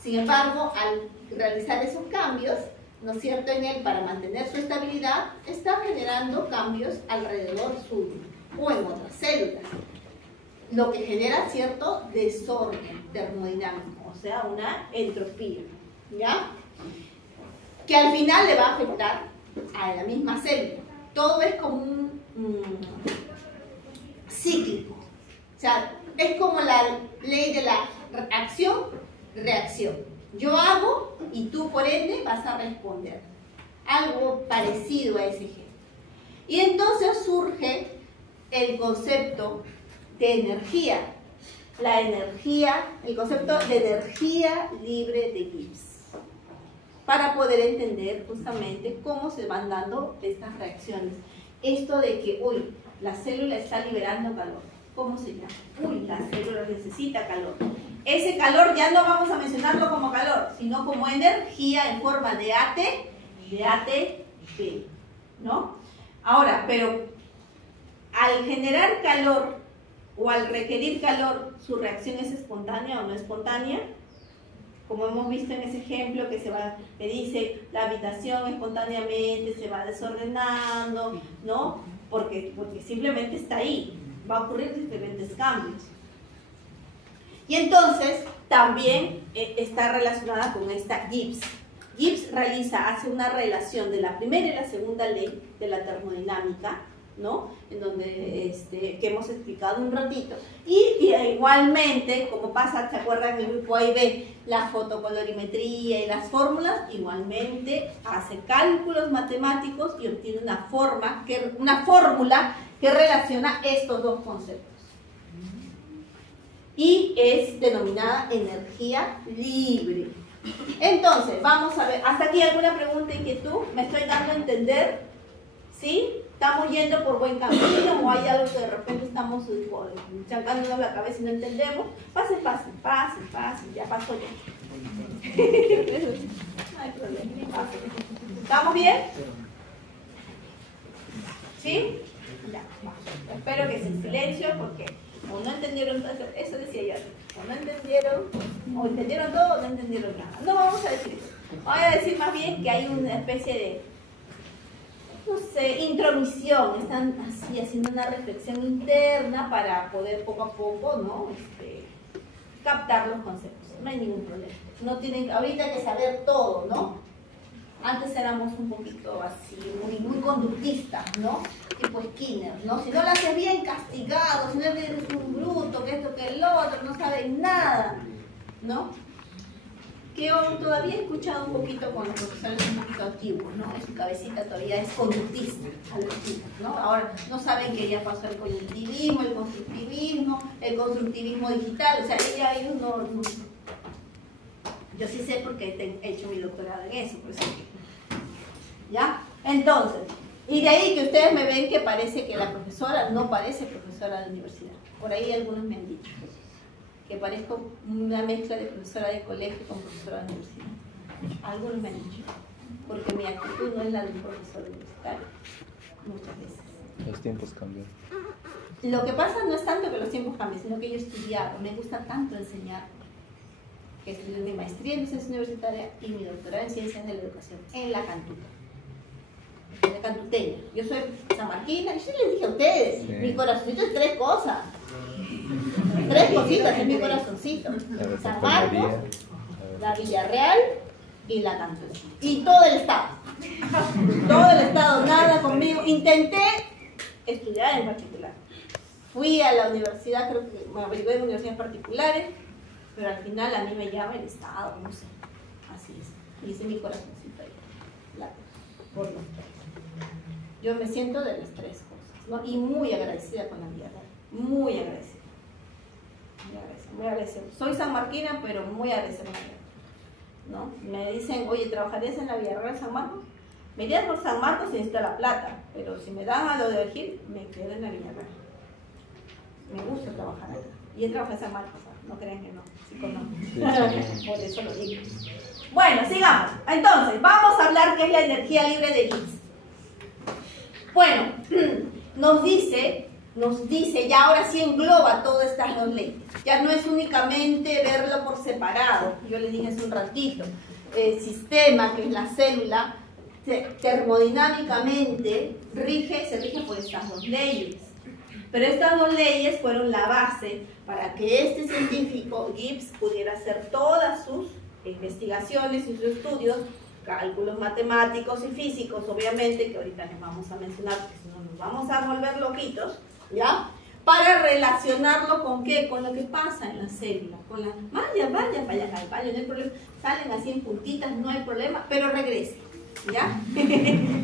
Sin embargo, al realizar esos cambios, ¿no es cierto?, en él, para mantener su estabilidad, está generando cambios alrededor suyo o en otras células, lo que genera cierto desorden termodinámico, o sea, una entropía, ¿ya?, que al final le va a afectar a la misma célula. Todo es como un cíclico, o sea, es como la ley de la acción-reacción. Yo hago y tú por ende vas a responder. Algo parecido a ese ejemplo. Y entonces surge el concepto de energía. La energía, el concepto de energía libre de Gibbs, para poder entender justamente cómo se van dando estas reacciones. Esto de que, uy, la célula está liberando calor. ¿Cómo se llama? Uy, la célula necesita calor. Ese calor ya no vamos a mencionarlo como calor, sino como energía en forma de ATP, ¿no? Ahora, pero al generar calor o al requerir calor, ¿su reacción es espontánea o no espontánea? Como hemos visto en ese ejemplo que dice, la habitación espontáneamente se va desordenando, ¿no? Porque simplemente está ahí, va a ocurrir diferentes cambios. Y entonces también está relacionada con esta Gibbs. Gibbs hace una relación de la primera y la segunda ley de la termodinámica, ¿no?, en donde que hemos explicado un ratito, y igualmente, como pasa, ¿se acuerdan? En el grupo A y B, la fotocolorimetría y las fórmulas, igualmente hace cálculos matemáticos y obtiene una fórmula que relaciona estos dos conceptos, y es denominada energía libre. Entonces, vamos a ver, ¿hasta aquí alguna pregunta, inquietud? ¿Me estoy dando a entender? ¿Sí? ¿Estamos yendo por buen camino o hay algo que de repente estamos chancándonos la cabeza y no entendemos? Pase, ya pasó ya. No hay problema. ¿Estamos bien? ¿Sí? Ya, vamos. Espero que sea silencio porque o no entendieron, eso decía yo, o no entendieron, o entendieron todo o no entendieron nada. No vamos a decir eso. Voy a decir más bien que hay una especie de, no sé, intromisión. Están así haciendo una reflexión interna para poder poco a poco, ¿no?, captar los conceptos. No hay ningún problema. No tienen ahorita que saber todo, ¿no? Antes éramos un poquito así, muy conductistas, ¿no? Tipo Skinner, ¿no? Si no lo haces bien, castigado, si no eres un bruto, que esto, que el otro, no sabes nada, ¿no? que yo todavía he escuchado un poquito con los profesores un poquito antiguos, ¿no? Su cabecita todavía es conductista, a los chicos, ¿no? Ahora no saben que ya pasó el cognitivismo, el constructivismo digital, o sea, ellos no. Yo sí sé porque he hecho mi doctorado en eso, por eso. ¿Ya? Entonces, y de ahí que ustedes me ven que parece que la profesora no parece profesora de universidad. Por ahí algunos me han dicho que parezco una mezcla de profesora de colegio con profesora de universidad. Algunos me han dicho, porque mi actitud no es la de un profesor universitario, muchas veces. Los tiempos cambian. Lo que pasa no es tanto que los tiempos cambien, sino que yo he estudiado, me gusta tanto enseñar, que estudié mi maestría en ciencias universitarias y mi doctorado en ciencias de la educación, en la Cantuta. De cantuteña. Yo soy sanmarquina, yo les dije a ustedes, sí. Mi corazoncito es 3 cosas. 3 cositas en mi corazoncito. San Marcos, la Villarreal y la Cantuta. Y todo el estado. Todo el estado, nada conmigo. Intenté estudiar en particular. Fui a la universidad, creo que me averigué en universidades particulares, pero al final a mí me llama el estado, no sé. Así es. Y hice mi corazoncito ahí. Por los 3. Yo me siento de las 3 cosas, ¿no? Y muy agradecida con la vida, muy agradecida. Muy agradecida. Soy sanmarquina, pero muy agradecida con la vida, ¿no? Me dicen, oye, ¿trabajarías en la Villarreal San Marcos? Me iría por San Marcos y necesito la plata, pero si me dan a lo de elegir, me quedo en la Villarreal. Me gusta trabajar acá. Y he trabajado en San Marcos, no crean que no, sí conozco. Por eso lo digo. Bueno, sigamos. Entonces, vamos a hablar qué es la energía libre de Gibbs. Bueno, nos dice, ya ahora sí engloba todas estas 2 leyes. Ya no es únicamente verlo por separado. Yo les dije hace un ratito, el sistema, que es la célula, termodinámicamente se rige por estas 2 leyes. Pero estas 2 leyes fueron la base para que este científico, Gibbs, pudiera hacer todas sus investigaciones y sus estudios, cálculos matemáticos y físicos, obviamente, que ahorita les vamos a mencionar, porque si no nos vamos a volver loquitos, ¿ya? Para relacionarlo con ¿qué? Con lo que pasa en la célula, con las vaya, no hay problema, salen así en puntitas, no hay problema, pero regrese, ¿ya?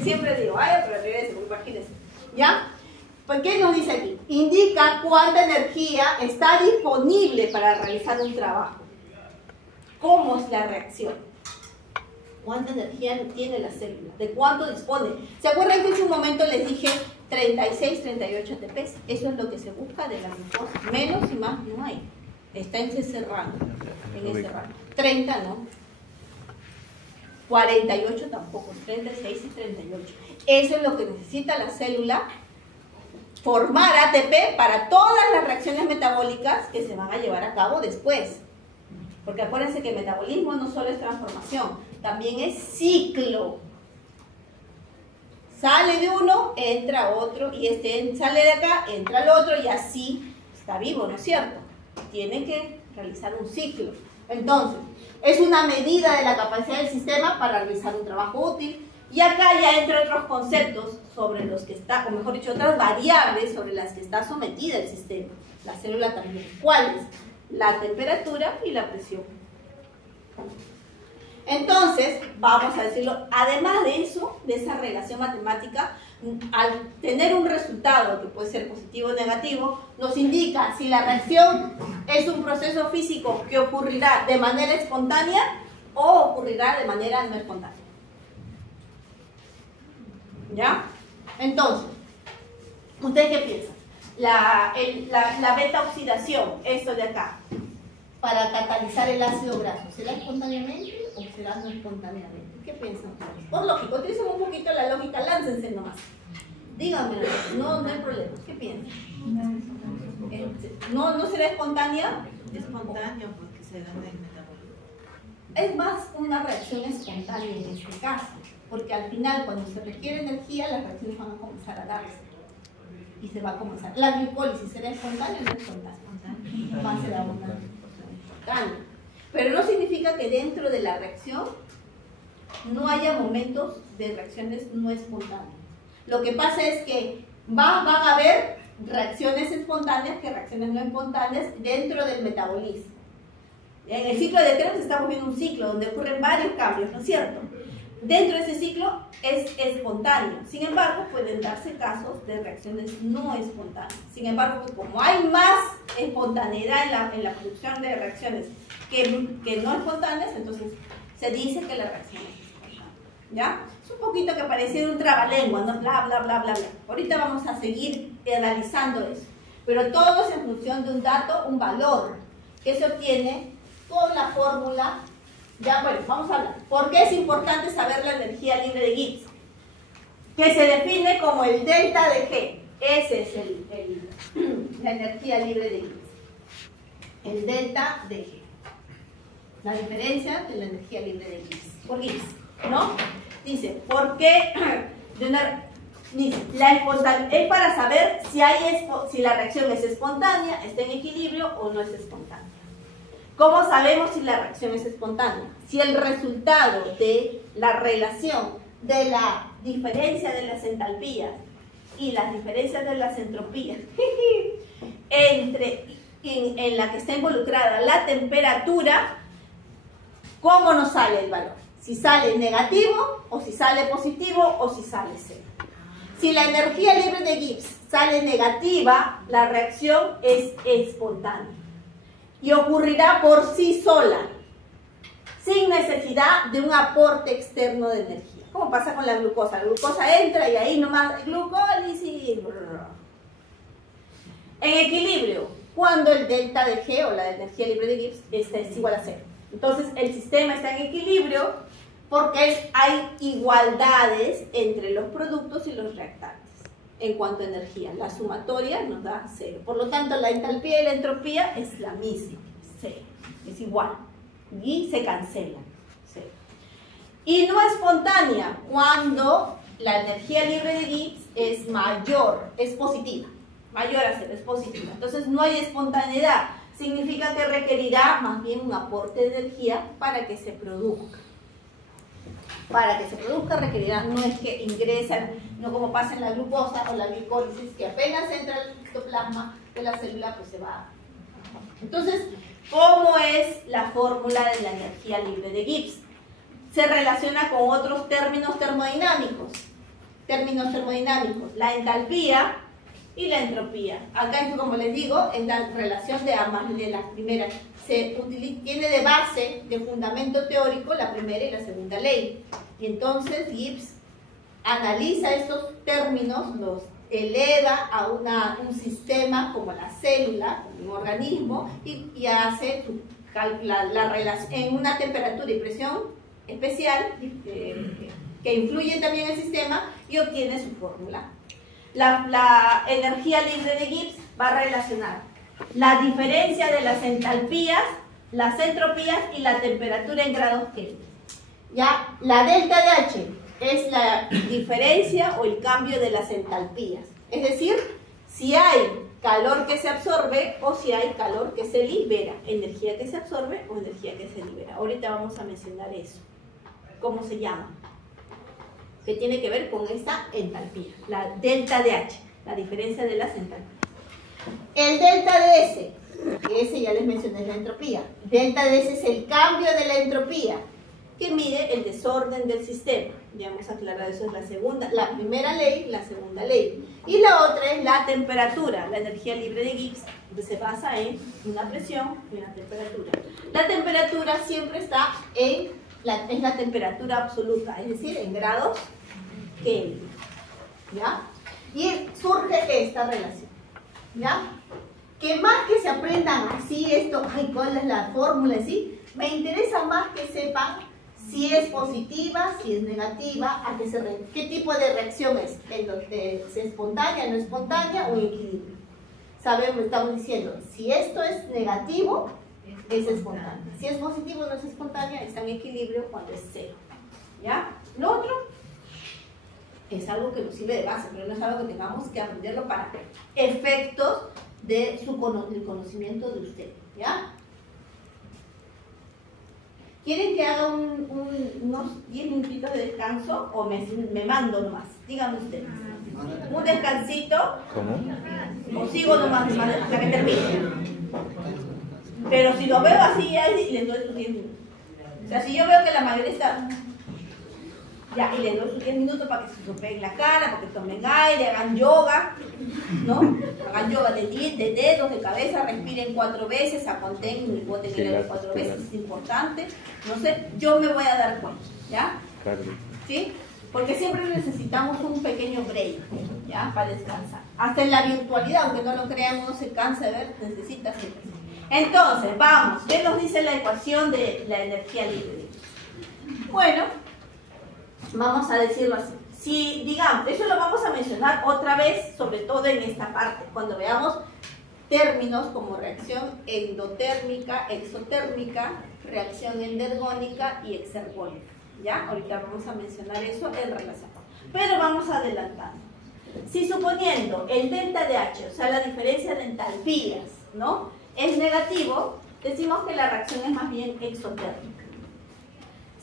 Siempre digo, vaya, pero regrese, porque imagínense, ¿ya? Pues, ¿qué nos dice aquí? Indica cuánta energía está disponible para realizar un trabajo. ¿Cómo es la reacción? ¿Cuánta energía tiene la célula? ¿De cuánto dispone? ¿Se acuerdan que en un momento les dije 36, 38 ATP? Eso es lo que se busca de la glucosa. Menos y más no hay. Está en ese rango. 30 no. 48 tampoco. 36 y 38. Eso es lo que necesita la célula. Formar ATP para todas las reacciones metabólicas que se van a llevar a cabo después. Porque acuérdense que el metabolismo no solo es transformación, también es ciclo. Sale de uno, entra otro, y sale de acá, entra el otro, y así está vivo, ¿no es cierto? Tiene que realizar un ciclo. Entonces, es una medida de la capacidad del sistema para realizar un trabajo útil. Y acá ya entra otros conceptos sobre los que está, o mejor dicho, otras variables sobre las que está sometida el sistema. La célula también. ¿Cuáles? La temperatura y la presión. Entonces, vamos a decirlo, además de eso, de esa relación matemática, al tener un resultado que puede ser positivo o negativo, nos indica si la reacción es un proceso físico que ocurrirá de manera espontánea o ocurrirá de manera no espontánea. ¿Ya? Entonces, ¿ustedes qué piensan? La beta oxidación, esto de acá, para catalizar el ácido graso, ¿será espontáneamente o será no espontáneamente? ¿Qué piensan ustedes? Por lógico, utilicen un poquito la lógica, láncense nomás. Díganme, no hay problema. ¿Qué piensan? ¿No será espontánea? Espontáneo porque se da del metabolismo. Es más una reacción espontánea en este caso, porque al final cuando se requiere energía las reacciones van a comenzar a darse y se va a comenzar. La glicólisis será espontánea o no espontánea. Va a ser espontánea. Pero no significa que dentro de la reacción no haya momentos de reacciones no espontáneas. Lo que pasa es que van a haber reacciones espontáneas que reacciones no espontáneas dentro del metabolismo. En el ciclo de Krebs estamos viendo un ciclo donde ocurren varios cambios, ¿no es cierto? Dentro de ese ciclo es espontáneo. Sin embargo, pueden darse casos de reacciones no espontáneas. Sin embargo, como hay más espontaneidad en la producción de reacciones que no espontáneas, entonces se dice que la reacción es espontánea. ¿Ya? Es un poquito que pareciera un trabalengua, ¿no? Bla, bla, bla, bla, bla. Ahorita vamos a seguir analizando eso. Pero todo es en función de un dato, un valor, que se obtiene con la fórmula. Ya, bueno, vamos a hablar. ¿Por qué es importante saber la energía libre de Gibbs? Que se define como el delta de G. Ese es la energía libre de Gibbs. El delta de G. La diferencia de la energía libre de Gibbs. Por Gibbs, ¿no? Dice, ¿por qué? Dice, es para saber si la reacción es espontánea, está en equilibrio o no es espontánea. ¿Cómo sabemos si la reacción es espontánea? Si el resultado de la relación de la diferencia de las entalpías y las diferencias de las entropías en la que está involucrada la temperatura, ¿cómo nos sale el valor? Si sale negativo, o si sale positivo, o si sale cero. Si la energía libre de Gibbs sale negativa, la reacción es espontánea y ocurrirá por sí sola, sin necesidad de un aporte externo de energía. ¿Cómo pasa con la glucosa? La glucosa entra y ahí nomás glucólisis. En equilibrio, cuando el delta de G o la energía libre de Gibbs es igual a cero. Entonces el sistema está en equilibrio porque hay igualdades entre los productos y los reactantes en cuanto a energía. La sumatoria nos da cero. Por lo tanto, la entalpía y la entropía es la misma, cero, es igual. Y se cancelan, cero. Y no espontánea, cuando la energía libre de Gibbs es mayor, es positiva. Mayor a cero, es positiva. Entonces no hay espontaneidad. Significa que requerirá más bien un aporte de energía para que se produzca. Para que se produzca requerirá, no es que ingresan, no como pasa en la glucosa o la glicólisis, que apenas entra el citoplasma de la célula, pues se va. Entonces, ¿cómo es la fórmula de la energía libre de Gibbs? Se relaciona con otros términos termodinámicos. La entalpía y la entropía. Acá, como les digo, en la relación de ambas, de las primeras, tiene de base, de fundamento teórico, la primera y la segunda ley. Y entonces Gibbs analiza estos términos, los eleva a un sistema como la célula, como un organismo, y hace la relación en una temperatura y presión especial que influyen también en el sistema, y obtiene su fórmula. La energía libre de Gibbs va a relacionar la diferencia de las entalpías, las entropías y la temperatura en grados Kelvin. Ya, la delta de H es la diferencia o el cambio de las entalpías. Es decir, si hay calor que se absorbe o si hay calor que se libera, energía que se absorbe o energía que se libera. Ahorita vamos a mencionar eso. ¿Cómo se llama? Que tiene que ver con esa entalpía, la delta de H, la diferencia de las entalpías. El delta de S, que ese ya les mencioné, la entropía. Delta de S es el cambio de la entropía, que mide el desorden del sistema. Ya hemos aclarado, eso es la primera ley, la segunda ley. Y la otra es la temperatura, la energía libre de Gibbs, que se basa en una presión y una temperatura. La temperatura siempre está es la temperatura absoluta, es decir, en grados Kelvin. ¿Ya? Y surge esta relación. ¿Ya? Que más que se aprendan así esto, ay, cuál es la fórmula, ¿sí? Me interesa más que sepan si es positiva, si es negativa, qué tipo de reacción es, ¿es espontánea, no espontánea o en equilibrio? Sabemos, estamos diciendo, si esto es negativo, es espontánea. Si es positivo, no es espontánea, está en equilibrio cuando es cero. ¿Ya? Lo otro es algo que nos sirve de base, pero no es algo que tengamos que aprenderlo para efectos del conocimiento de usted. ¿Ya? ¿Quieren que haga unos 10 minutitos de descanso o me mando nomás? Díganme ustedes. ¿Un descansito? ¿Cómo? ¿O sigo nomás hasta que termine? Pero si lo veo así, les doy sus 10 minutos. O sea, si yo veo que la mayoría está... Ya, y les doy sus 10 minutos para que se soplen la cara, para que tomen aire, hagan yoga, ¿no? Hagan yoga de dedos, de cabeza, respiren 4 veces, aconten y boten el aire 4 veces, es importante. No sé, yo me voy a dar cuenta, ¿ya? ¿Sí? Porque siempre necesitamos un pequeño break, ¿ya? Para descansar. Hasta en la virtualidad, aunque no lo crean, uno se cansa de ver, necesita siempre. Entonces, vamos, ¿qué nos dice la ecuación de la energía libre? Bueno, vamos a decirlo así. Si, digamos, eso lo vamos a mencionar otra vez, sobre todo en esta parte, cuando veamos términos como reacción endotérmica, exotérmica, reacción endergónica y exergónica. ¿Ya? Ahorita vamos a mencionar eso en relación. Pero vamos adelantando. Si suponiendo el delta de H, o sea, la diferencia de entalpías, ¿no?, es negativo, decimos que la reacción es más bien exotérmica.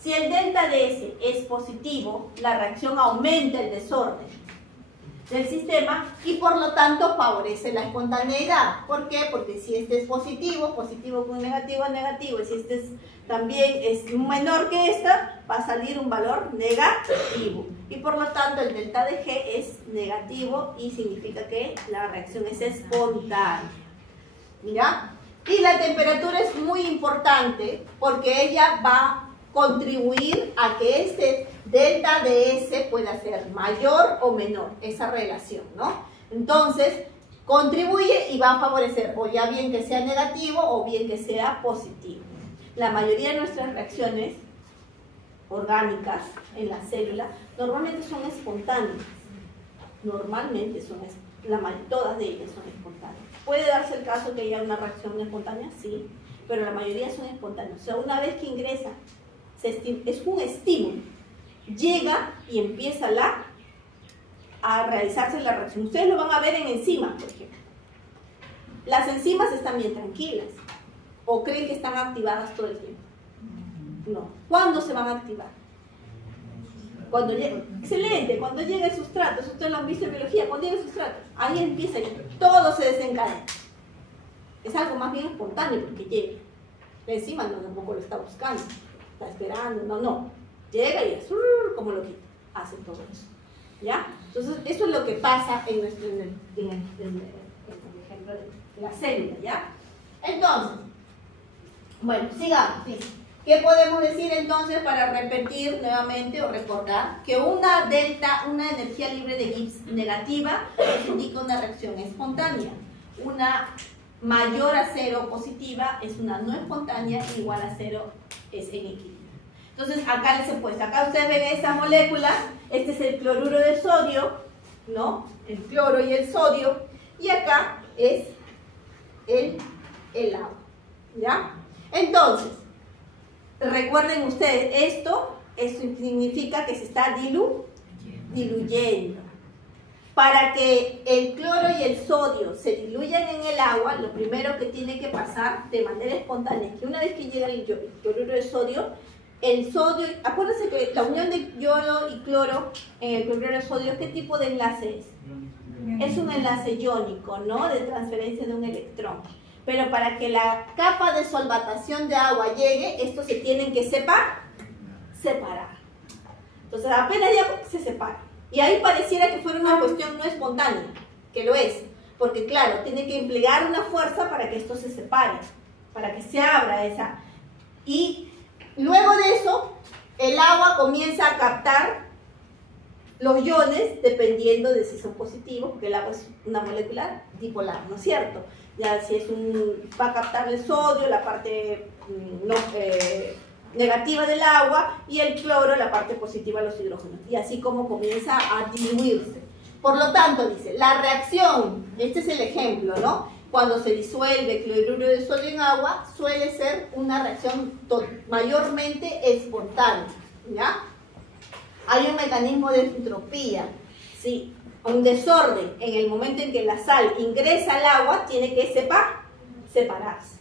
Si el delta de S es positivo, la reacción aumenta el desorden del sistema y por lo tanto favorece la espontaneidad. ¿Por qué? Porque si este es positivo, positivo con negativo es negativo, y si este también es menor que esta, va a salir un valor negativo. Y por lo tanto el delta de G es negativo y significa que la reacción es espontánea. ¿Ya? Y la temperatura es muy importante porque ella va a contribuir a que este delta de S pueda ser mayor o menor, esa relación, ¿no? Entonces, contribuye y va a favorecer o ya bien que sea negativo o bien que sea positivo. La mayoría de nuestras reacciones orgánicas en la célula normalmente son espontáneas. Normalmente son espontáneas. Todas de ellas son espontáneas. ¿Puede darse el caso que haya una reacción espontánea? Sí, pero la mayoría son espontáneas. O sea, una vez que ingresa, es un estímulo. Llega y empieza a realizarse la reacción. Ustedes lo van a ver en enzimas, por ejemplo. Las enzimas están bien tranquilas. ¿O creen que están activadas todo el tiempo? No. ¿Cuándo se van a activar? Cuando llega. Excelente, cuando llega el sustrato. Eso ustedes lo han visto en biología. Cuando llega el sustrato, ahí empieza y todo se desencadena. Es algo más bien espontáneo porque llega. La enzima no, tampoco lo está buscando. Está esperando. No. Llega y como lo quita. Hace todo eso. ¿Ya? Entonces, eso es lo que pasa en el ejemplo de la célula. ¿Ya? Entonces, bueno, sigamos. ¿Sí? ¿Qué podemos decir entonces para repetir nuevamente o recordar? Que una energía libre de Gibbs negativa nos indica una reacción espontánea. Una mayor a 0 positiva es una no espontánea, igual a 0 es en equilibrio. Entonces acá les he puesto, acá ustedes ven estas moléculas, este es el cloruro de sodio, ¿no? El cloro y el sodio, y acá es el agua, ¿ya? Entonces, recuerden ustedes, esto significa que se está diluyendo. Para que el cloro y el sodio se diluyan en el agua, lo primero que tiene que pasar de manera espontánea es que una vez que llega el cloruro de sodio, el sodio, acuérdense que la unión de yodo y cloro en el cloruro de sodio, ¿qué tipo de enlace es? Es un enlace iónico, ¿no? De transferencia de un electrón. Pero para que la capa de solvatación de agua llegue, estos se tienen que separar. Entonces apenas ya se separa. Y ahí pareciera que fuera una cuestión no espontánea, que lo es. Porque claro, tiene que emplear una fuerza para que esto se separe, para que se abra esa. Y luego de eso, el agua comienza a captar los iones dependiendo de si son positivos, porque el agua es una molécula dipolar, ¿no es cierto? Ya si es va a captar el sodio, la parte negativa del agua, y el cloro, la parte positiva, los hidrógenos. Y así como comienza a diluirse. Por lo tanto, dice, la reacción, este es el ejemplo, ¿no? Cuando se disuelve cloruro de sodio en agua, suele ser una reacción mayormente espontánea, ¿ya? Hay un mecanismo de entropía, ¿sí? Un desorden. En el momento en que la sal ingresa al agua, tiene que separarse.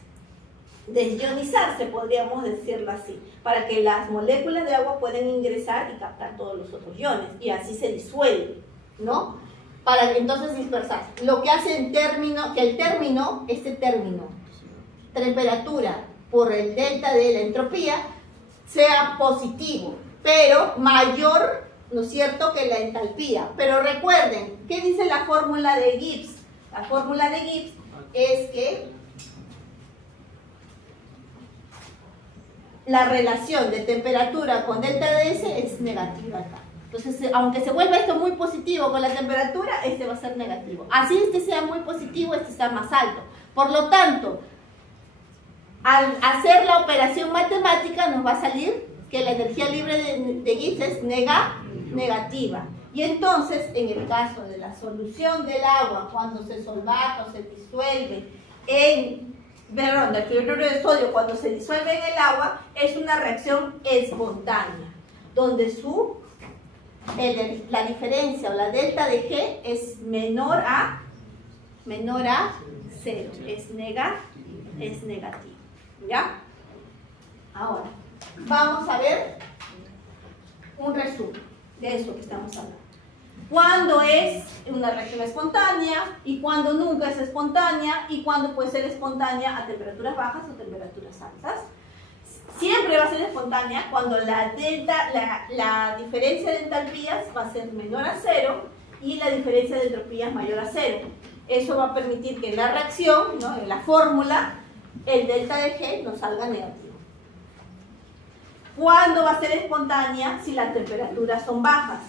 Desionizarse, podríamos decirlo así, para que las moléculas de agua puedan ingresar y captar todos los otros iones, y así se disuelve, ¿no? Para entonces dispersarse. Lo que hace este término, temperatura por el delta de la entropía sea positivo, pero mayor, ¿no es cierto?, que la entalpía. Pero recuerden, ¿qué dice la fórmula de Gibbs? La fórmula de Gibbs es que la relación de temperatura con delta de S es negativa acá. Entonces, aunque se vuelva esto muy positivo con la temperatura, este va a ser negativo. Así este sea muy positivo, este está más alto. Por lo tanto, al hacer la operación matemática nos va a salir que la energía libre de Gibbs es negativa. Y entonces, en el caso de la solución del agua, cuando se solvata o se disuelve del cloruro de sodio, cuando se disuelve en el agua, es una reacción espontánea, donde la diferencia o la delta de G es menor a 0, es negativo. ¿Ya? Ahora, vamos a ver un resumen de eso que estamos hablando. ¿Cuándo es una reacción espontánea y cuándo nunca es espontánea y cuándo puede ser espontánea a temperaturas bajas o temperaturas altas? Siempre va a ser espontánea cuando la diferencia de entalpías va a ser menor a 0 y la diferencia de entropías mayor a 0. Eso va a permitir que en la reacción, ¿no?, en la fórmula, el delta de G nos salga negativo. ¿Cuándo va a ser espontánea? Si las temperaturas son bajas.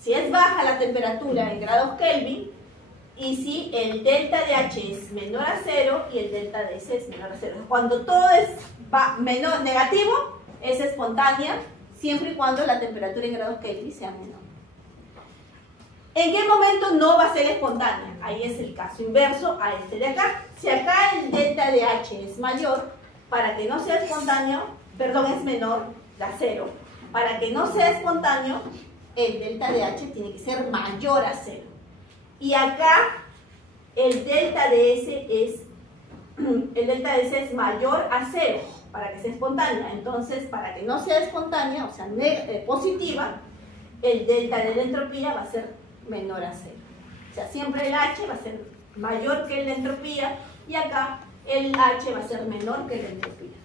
Si es baja la temperatura en grados Kelvin y si el delta de H es menor a 0 y el delta de S es menor a 0. Cuando todo es negativo, es espontánea, siempre y cuando la temperatura en grados Kelvin sea menor. ¿En qué momento no va a ser espontánea? Ahí es el caso inverso a este de acá. Si acá el delta de H es mayor, para que no sea espontáneo, es menor a 0. Para que no sea espontáneo, el delta de H tiene que ser mayor a 0. Y acá el delta de S es mayor a 0 para que sea espontánea. Entonces, para que no sea espontánea, o sea, positiva, el delta de la entropía va a ser menor a 0. O sea, siempre el H va a ser mayor que la entropía y acá el H va a ser menor que la entropía.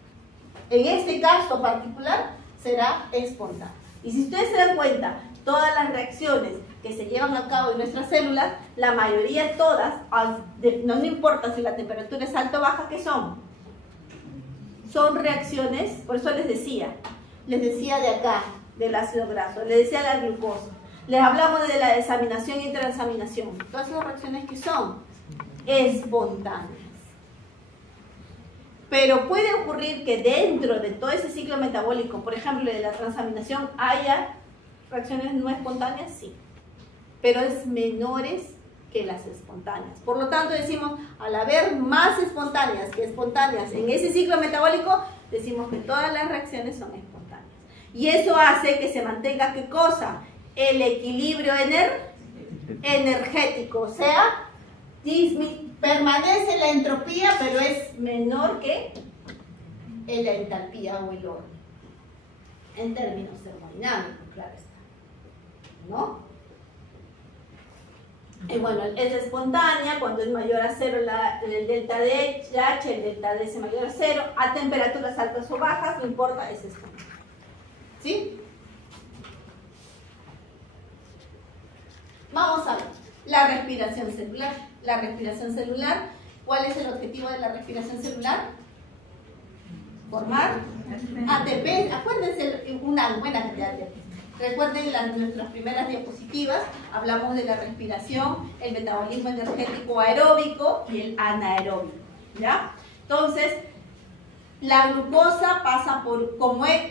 En este caso particular será espontánea. Y si ustedes se dan cuenta, todas las reacciones que se llevan a cabo en nuestras células, la mayoría, todas, no importa si la temperatura es alta o baja, ¿qué son? Son reacciones, por eso les decía de acá, del ácido graso, les decía la glucosa, les hablamos de la desaminación y transaminación, todas esas reacciones que son espontáneas. Pero puede ocurrir que dentro de todo ese ciclo metabólico, por ejemplo, de la transaminación, haya reacciones no espontáneas, sí, pero es menores que las espontáneas. Por lo tanto, decimos, al haber más espontáneas que espontáneas en ese ciclo metabólico, decimos que todas las reacciones son espontáneas. Y eso hace que se mantenga, ¿qué cosa? El equilibrio energético, o sea, permanece la entropía, pero es menor que la entalpía o el orden, en términos termodinámicos, claro está, ¿no? Y bueno, es espontánea cuando es mayor a 0 el delta de H, el delta de S mayor a 0, a temperaturas altas o bajas, no importa, es espontánea. ¿Sí? Vamos a ver la respiración celular. La respiración celular, ¿cuál es el objetivo de la respiración celular? Formar ATP. Acuérdense, una buena cantidad de ATP. Recuerden nuestras primeras diapositivas, hablamos de la respiración, el metabolismo energético aeróbico y el anaeróbico, ¿ya? Entonces, la glucosa pasa por, como es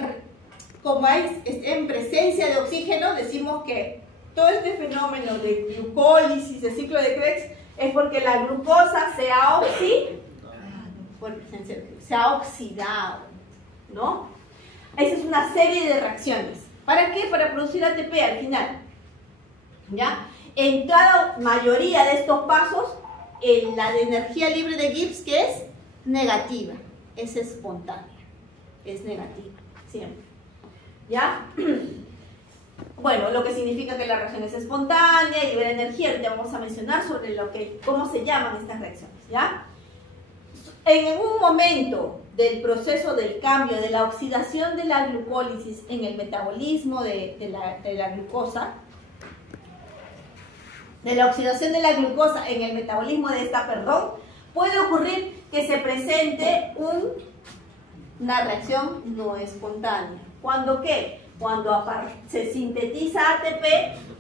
en presencia de oxígeno, decimos que todo este fenómeno de glucólisis, de ciclo de Krebs, es porque la glucosa se ha oxidado, ¿no? Esa es una serie de reacciones. ¿Para qué? Para producir ATP al final, ¿ya? En toda mayoría de estos pasos, la de energía libre de Gibbs, que es negativa, es espontánea, es negativa, siempre, ¿ya? Bueno, lo que significa que la reacción es espontánea y libera energía. Ahorita vamos a mencionar sobre cómo se llaman estas reacciones, ¿ya? en un momento del proceso del cambio, de la oxidación de la glucólisis en el metabolismo de la glucosa, de la oxidación de la glucosa en el metabolismo de esta, puede ocurrir que se presente una reacción no espontánea. ¿Cuándo qué? Cuando se sintetiza ATP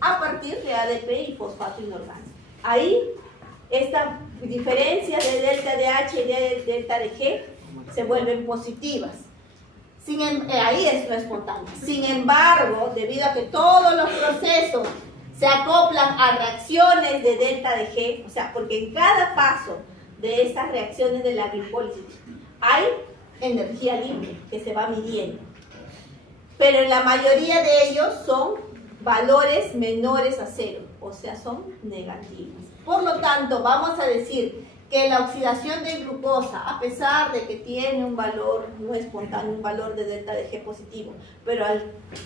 a partir de ADP y fosfato inorgánico. Ahí, esta diferencia de delta de H y de delta de G se vuelven positivas. Ahí es no espontáneo. Sin embargo, debido a que todos los procesos se acoplan a reacciones de delta de G, o sea, porque en cada paso de estas reacciones de la glucólisis hay energía libre que se va midiendo. Pero en la mayoría de ellos son valores menores a 0, o sea, son negativos. Por lo tanto, vamos a decir que la oxidación de glucosa, a pesar de que tiene un valor no espontáneo, un valor de delta de G positivo, pero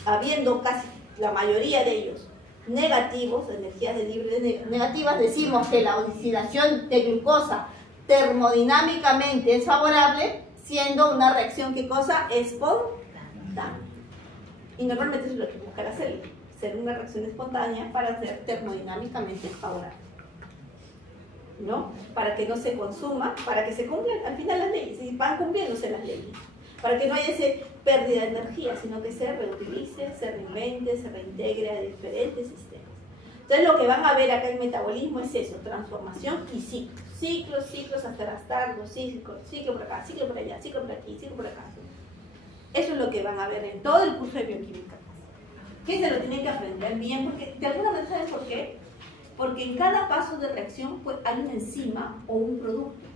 habiendo casi la mayoría de ellos negativos, energías de libre negativas, decimos que la oxidación de glucosa termodinámicamente es favorable, siendo una reacción, ¿qué cosa? Espontánea. Y normalmente es lo que buscar hacer una reacción espontánea para ser termodinámicamente favorable, ¿no? Para que no se consuma, para que se cumplan al final las leyes, y van cumpliéndose las leyes, para que no haya esa pérdida de energía, sino que se reutilice, se reinvente, se reintegre a diferentes sistemas. Entonces lo que van a ver acá en metabolismo es eso, transformación y ciclos hasta gastar los ciclo por acá, ciclo por allá, ciclo por aquí, ciclo por acá. Eso es lo que van a ver en todo el curso de bioquímica, que se lo tienen que aprender bien, porque de alguna manera, ¿saben por qué? Porque en cada paso de reacción pues, hay una enzima o un producto,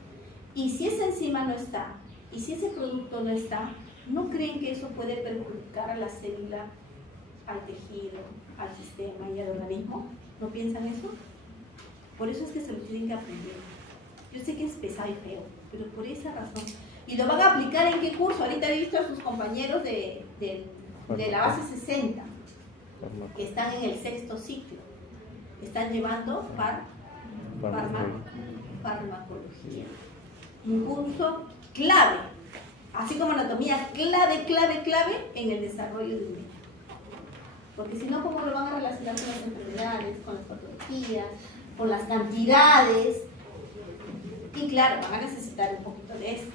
y si esa enzima no está, y si ese producto no está, ¿no creen que eso puede perjudicar a la célula, al tejido, al sistema y al organismo? ¿No piensan eso? Por eso es que se lo tienen que aprender. Yo sé que es pesado y feo, pero por esa razón. ¿Y lo van a aplicar en qué curso? Ahorita he visto a sus compañeros de la base 60, que están en el 6º ciclo. Están llevando farmacología. Un curso clave, así como anatomía clave en el desarrollo de un médico. Porque si no, ¿cómo lo van a relacionar con las enfermedades, con las patologías, con las cantidades? Y claro, van a necesitar un poquito de esto.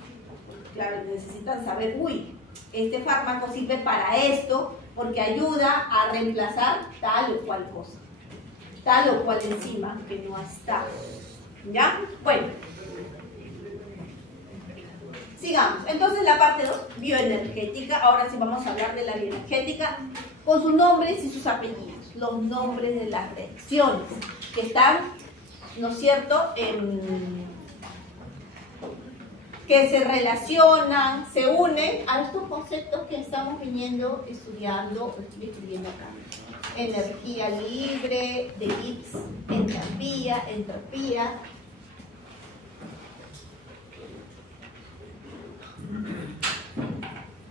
Claro, necesitan saber, este fármaco sirve para esto, porque ayuda a reemplazar tal o cual cosa, tal o cual enzima que no está. ¿Ya? Bueno. Sigamos. Entonces la parte 2, bioenergética. Ahora sí vamos a hablar de la bioenergética con sus nombres y sus apellidos. Los nombres de las reacciones que están, ¿no es cierto?, que se relacionan, se unen a estos conceptos que estamos viniendo estudiando, estoy escribiendo acá. Energía libre, de Gibbs, entropía.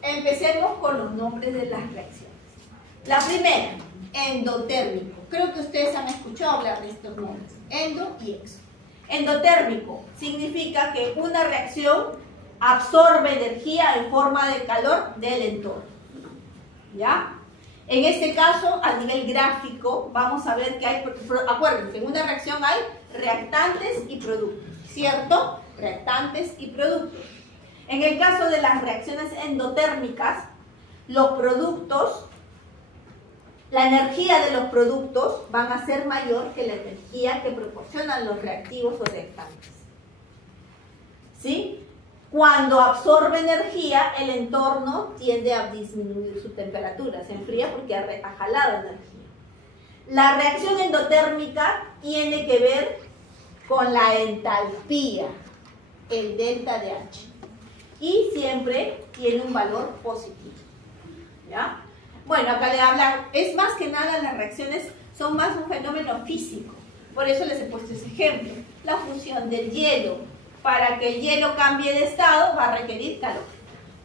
Empecemos con los nombres de las reacciones. La primera, endotérmico. Creo que ustedes han escuchado hablar de estos nombres, endo y exo. Endotérmico significa que una reacción absorbe energía en forma de calor del entorno. ¿Ya? En este caso, a nivel gráfico, vamos a ver que hay, acuérdense, en una reacción hay reactantes y productos, ¿cierto? Reactantes y productos. En el caso de las reacciones endotérmicas, los productos, la energía de los productos van a ser mayor que la energía que proporcionan los reactivos o reactantes. ¿Sí? Cuando absorbe energía, el entorno tiende a disminuir su temperatura, se enfría porque ha jalado energía. La reacción endotérmica tiene que ver con la entalpía, el delta de H, y siempre tiene un valor positivo. ¿Ya? Bueno, acá le hablan, es más que nada las reacciones son más un fenómeno físico, por eso les he puesto ese ejemplo. La fusión del hielo, para que el hielo cambie de estado va a requerir calor.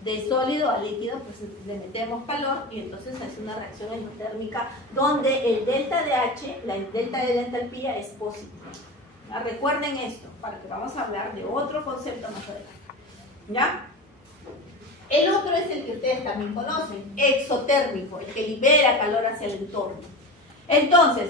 De sólido a líquido, pues le metemos calor y entonces es una reacción endotérmica donde el delta de H, el delta de la entalpía es positivo. Recuerden esto, para que vamos a hablar de otro concepto más adelante. ¿Ya? El otro es el que ustedes también conocen, exotérmico, el que libera calor hacia el entorno. Entonces,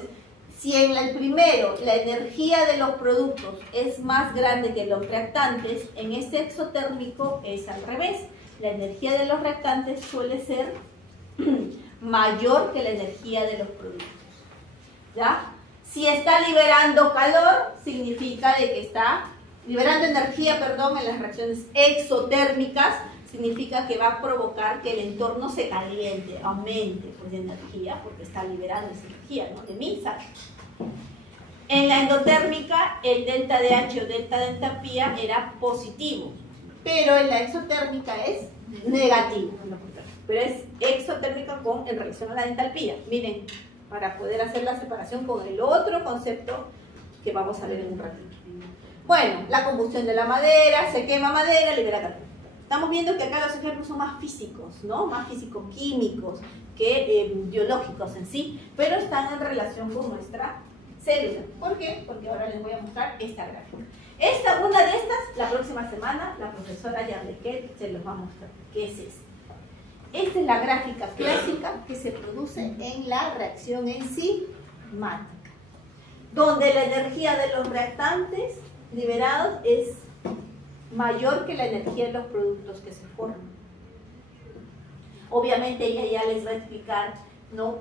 si en el primero la energía de los productos es más grande que los reactantes, en este exotérmico es al revés. La energía de los reactantes suele ser mayor que la energía de los productos. ¿Ya? Si está liberando calor, significa de que está liberando energía, perdón, en las reacciones exotérmicas, significa que va a provocar que el entorno se caliente, aumente pues, de energía, porque está liberando esa energía, ¿no? De mí sale. En la endotérmica, el delta de H o delta de entropía era positivo, pero en la exotérmica es negativo. Pero es exotérmica en relación a la entalpía. Miren, para poder hacer la separación con el otro concepto que vamos a ver en un ratito. Bueno, la combustión de la madera, se quema madera, libera calor. Estamos viendo que acá los ejemplos son más físicos, ¿no? Más físico-químicos que biológicos en sí, pero están en relación con nuestra célula. ¿Por qué? Porque ahora les voy a mostrar esta gráfica. Una de estas, la próxima semana, la profesora Yarlequet se los va a mostrar. ¿Qué es esto? Esta es la gráfica clásica que se produce en la reacción enzimática, donde la energía de los reactantes liberados es mayor que la energía de los productos que se forman. Obviamente ella ya les va a explicar, ¿no?,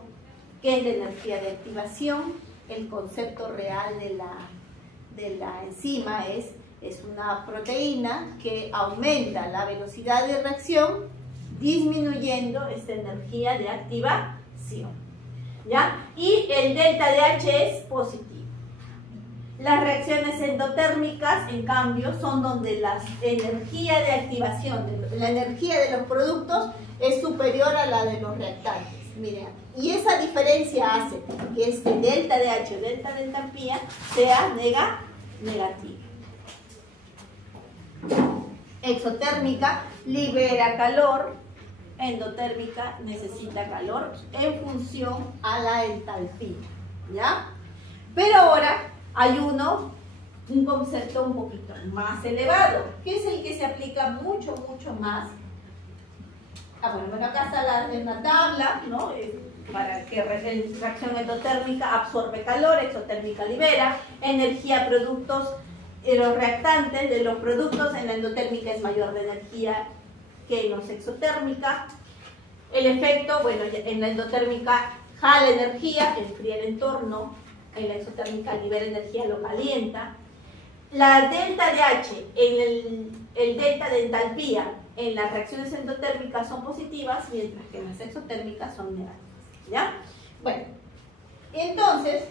qué es la energía de activación. El concepto real de la enzima es una proteína que aumenta la velocidad de reacción disminuyendo esta energía de activación, ¿ya? Y el delta de H es positivo. Las reacciones endotérmicas, en cambio, son donde la energía de activación, la energía de los productos es superior a la de los reactantes. Miren, y esa diferencia hace que este delta de H o delta de entropía sea negativo. Exotérmica libera calor, endotérmica necesita calor en función a la entalpía, ¿ya? Pero ahora hay un concepto un poquito más elevado, que es el que se aplica mucho más. Bueno, acá está una tabla, ¿no? Para que reacción endotérmica absorbe calor, exotérmica libera, energía productos, los reactantes de los productos en la endotérmica es mayor de energía que en los exotérmica. El efecto, bueno, en la endotérmica jala energía, enfría el entorno, en la exotérmica libera energía, lo calienta. La delta de H, el delta de entalpía en las reacciones endotérmicas son positivas, mientras que en las exotérmicas son negativas, ¿ya? Bueno, entonces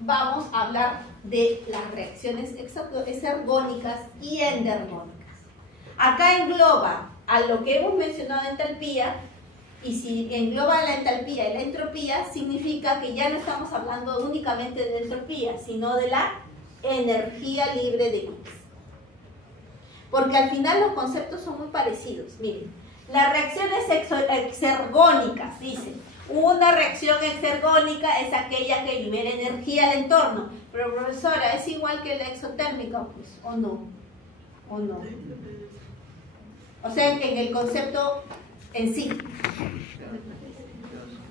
vamos a hablar de las reacciones exergónicas y endergónicas. Acá engloba a lo que hemos mencionado de entalpía, y si engloba la entalpía y la entropía, significa que ya no estamos hablando únicamente de entropía, sino de la energía libre de Gibbs. Porque al final los conceptos son muy parecidos. Miren, las reacciones exergónicas, dicen, una reacción exergónica es aquella que libera energía al entorno. Pero profesora, ¿es igual que la exotérmica? Pues, ¿o no? ¿O no? O sea, que en el concepto en sí,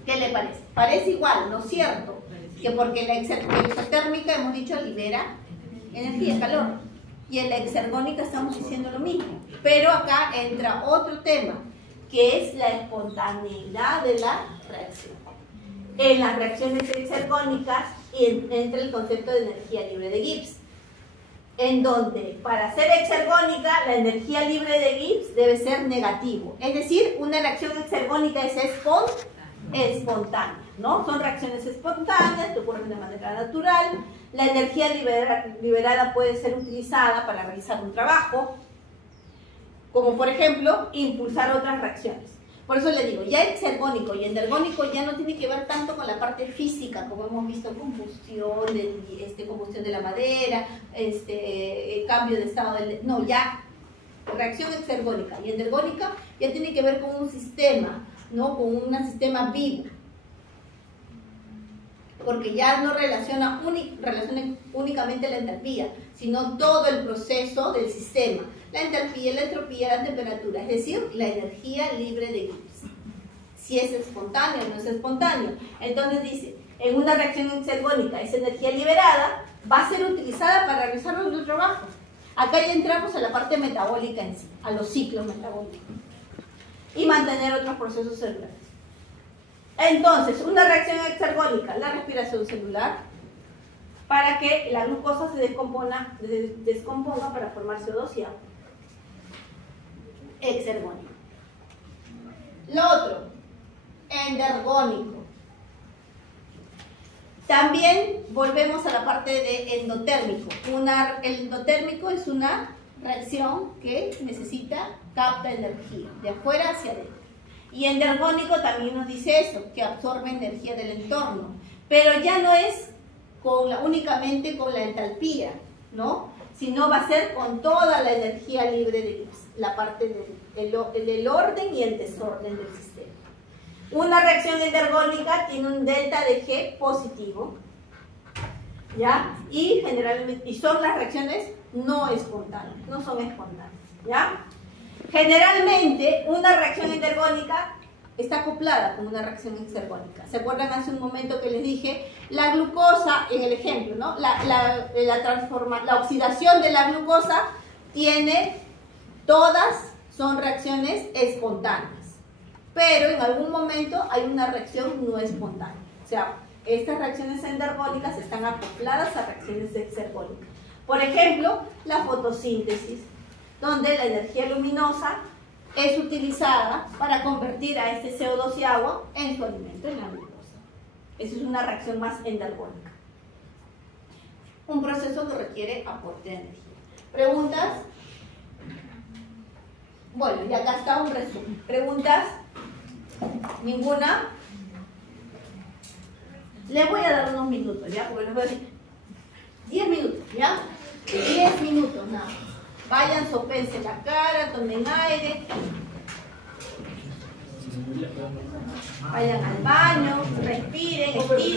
¿qué le parece? Parece igual, ¿no es cierto? Que porque la exotérmica, hemos dicho, libera energía, calor. Y en la exergónica estamos diciendo lo mismo. Pero acá entra otro tema, que es la espontaneidad de la reacción. En las reacciones exergónicas entra el concepto de energía libre de Gibbs, en donde para ser exergónica la energía libre de Gibbs debe ser negativo. Es decir, una reacción exergónica es espontánea, ¿no? Son reacciones espontáneas que ocurren de manera natural. La energía liberada puede ser utilizada para realizar un trabajo, como por ejemplo, impulsar otras reacciones. Por eso le digo, ya exergónico y endergónico ya no tiene que ver tanto con la parte física, como hemos visto, combustión, combustión de la madera, cambio de estado del... No, ya reacción exergónica y endergónica ya tiene que ver con un sistema, ¿no? Con un sistema vivo. porque ya no relaciona únicamente la entalpía, sino todo el proceso del sistema, la entalpía, la entropía, la temperatura, es decir, la energía libre de Gibbs. Si es espontáneo o no es espontáneo. Entonces dice, en una reacción exergónica, esa energía liberada va a ser utilizada para realizar nuestro trabajo. Acá ya entramos a la parte metabólica en sí, a los ciclos metabólicos. Y mantener otros procesos celulares. Entonces, una reacción exergónica, la respiración celular, para que la glucosa se descomponga para formar CO2 y agua. Exergónico. Lo otro, endergónico. También volvemos a la parte de endotérmico. El endotérmico es una reacción que capta energía de afuera hacia adentro. Y endergónico también nos dice eso, que absorbe energía del entorno. Pero ya no es únicamente con la entalpía, ¿no? Sino va a ser con toda la energía libre de Gibbs, la parte del orden y el desorden del sistema. Una reacción endergónica tiene un delta de G positivo, ¿ya? Y generalmente, son las reacciones no espontáneas, no son espontáneas, ¿ya? Generalmente, una reacción endergónica está acoplada con una reacción exergónica. ¿Se acuerdan hace un momento que les dije? La glucosa, en el ejemplo, ¿no? La oxidación de la glucosa todas son reacciones espontáneas. Pero en algún momento hay una reacción no espontánea. O sea, estas reacciones endergónicas están acopladas a reacciones exergónicas. Por ejemplo, la fotosíntesis, donde la energía luminosa es utilizada para convertir a este CO2 y agua en su alimento, en la glucosa. Eso es una reacción más endergónica. Un proceso que requiere aporte de energía. ¿Preguntas? Bueno, y acá está un resumen. ¿Preguntas? ¿Ninguna? Les voy a dar unos minutos, ¿ya? Porque les voy a decir 10 minutos, ¿ya? 10 minutos nada más. Vayan, sópense la cara, tomen aire. Vayan al baño, respiren, estiren.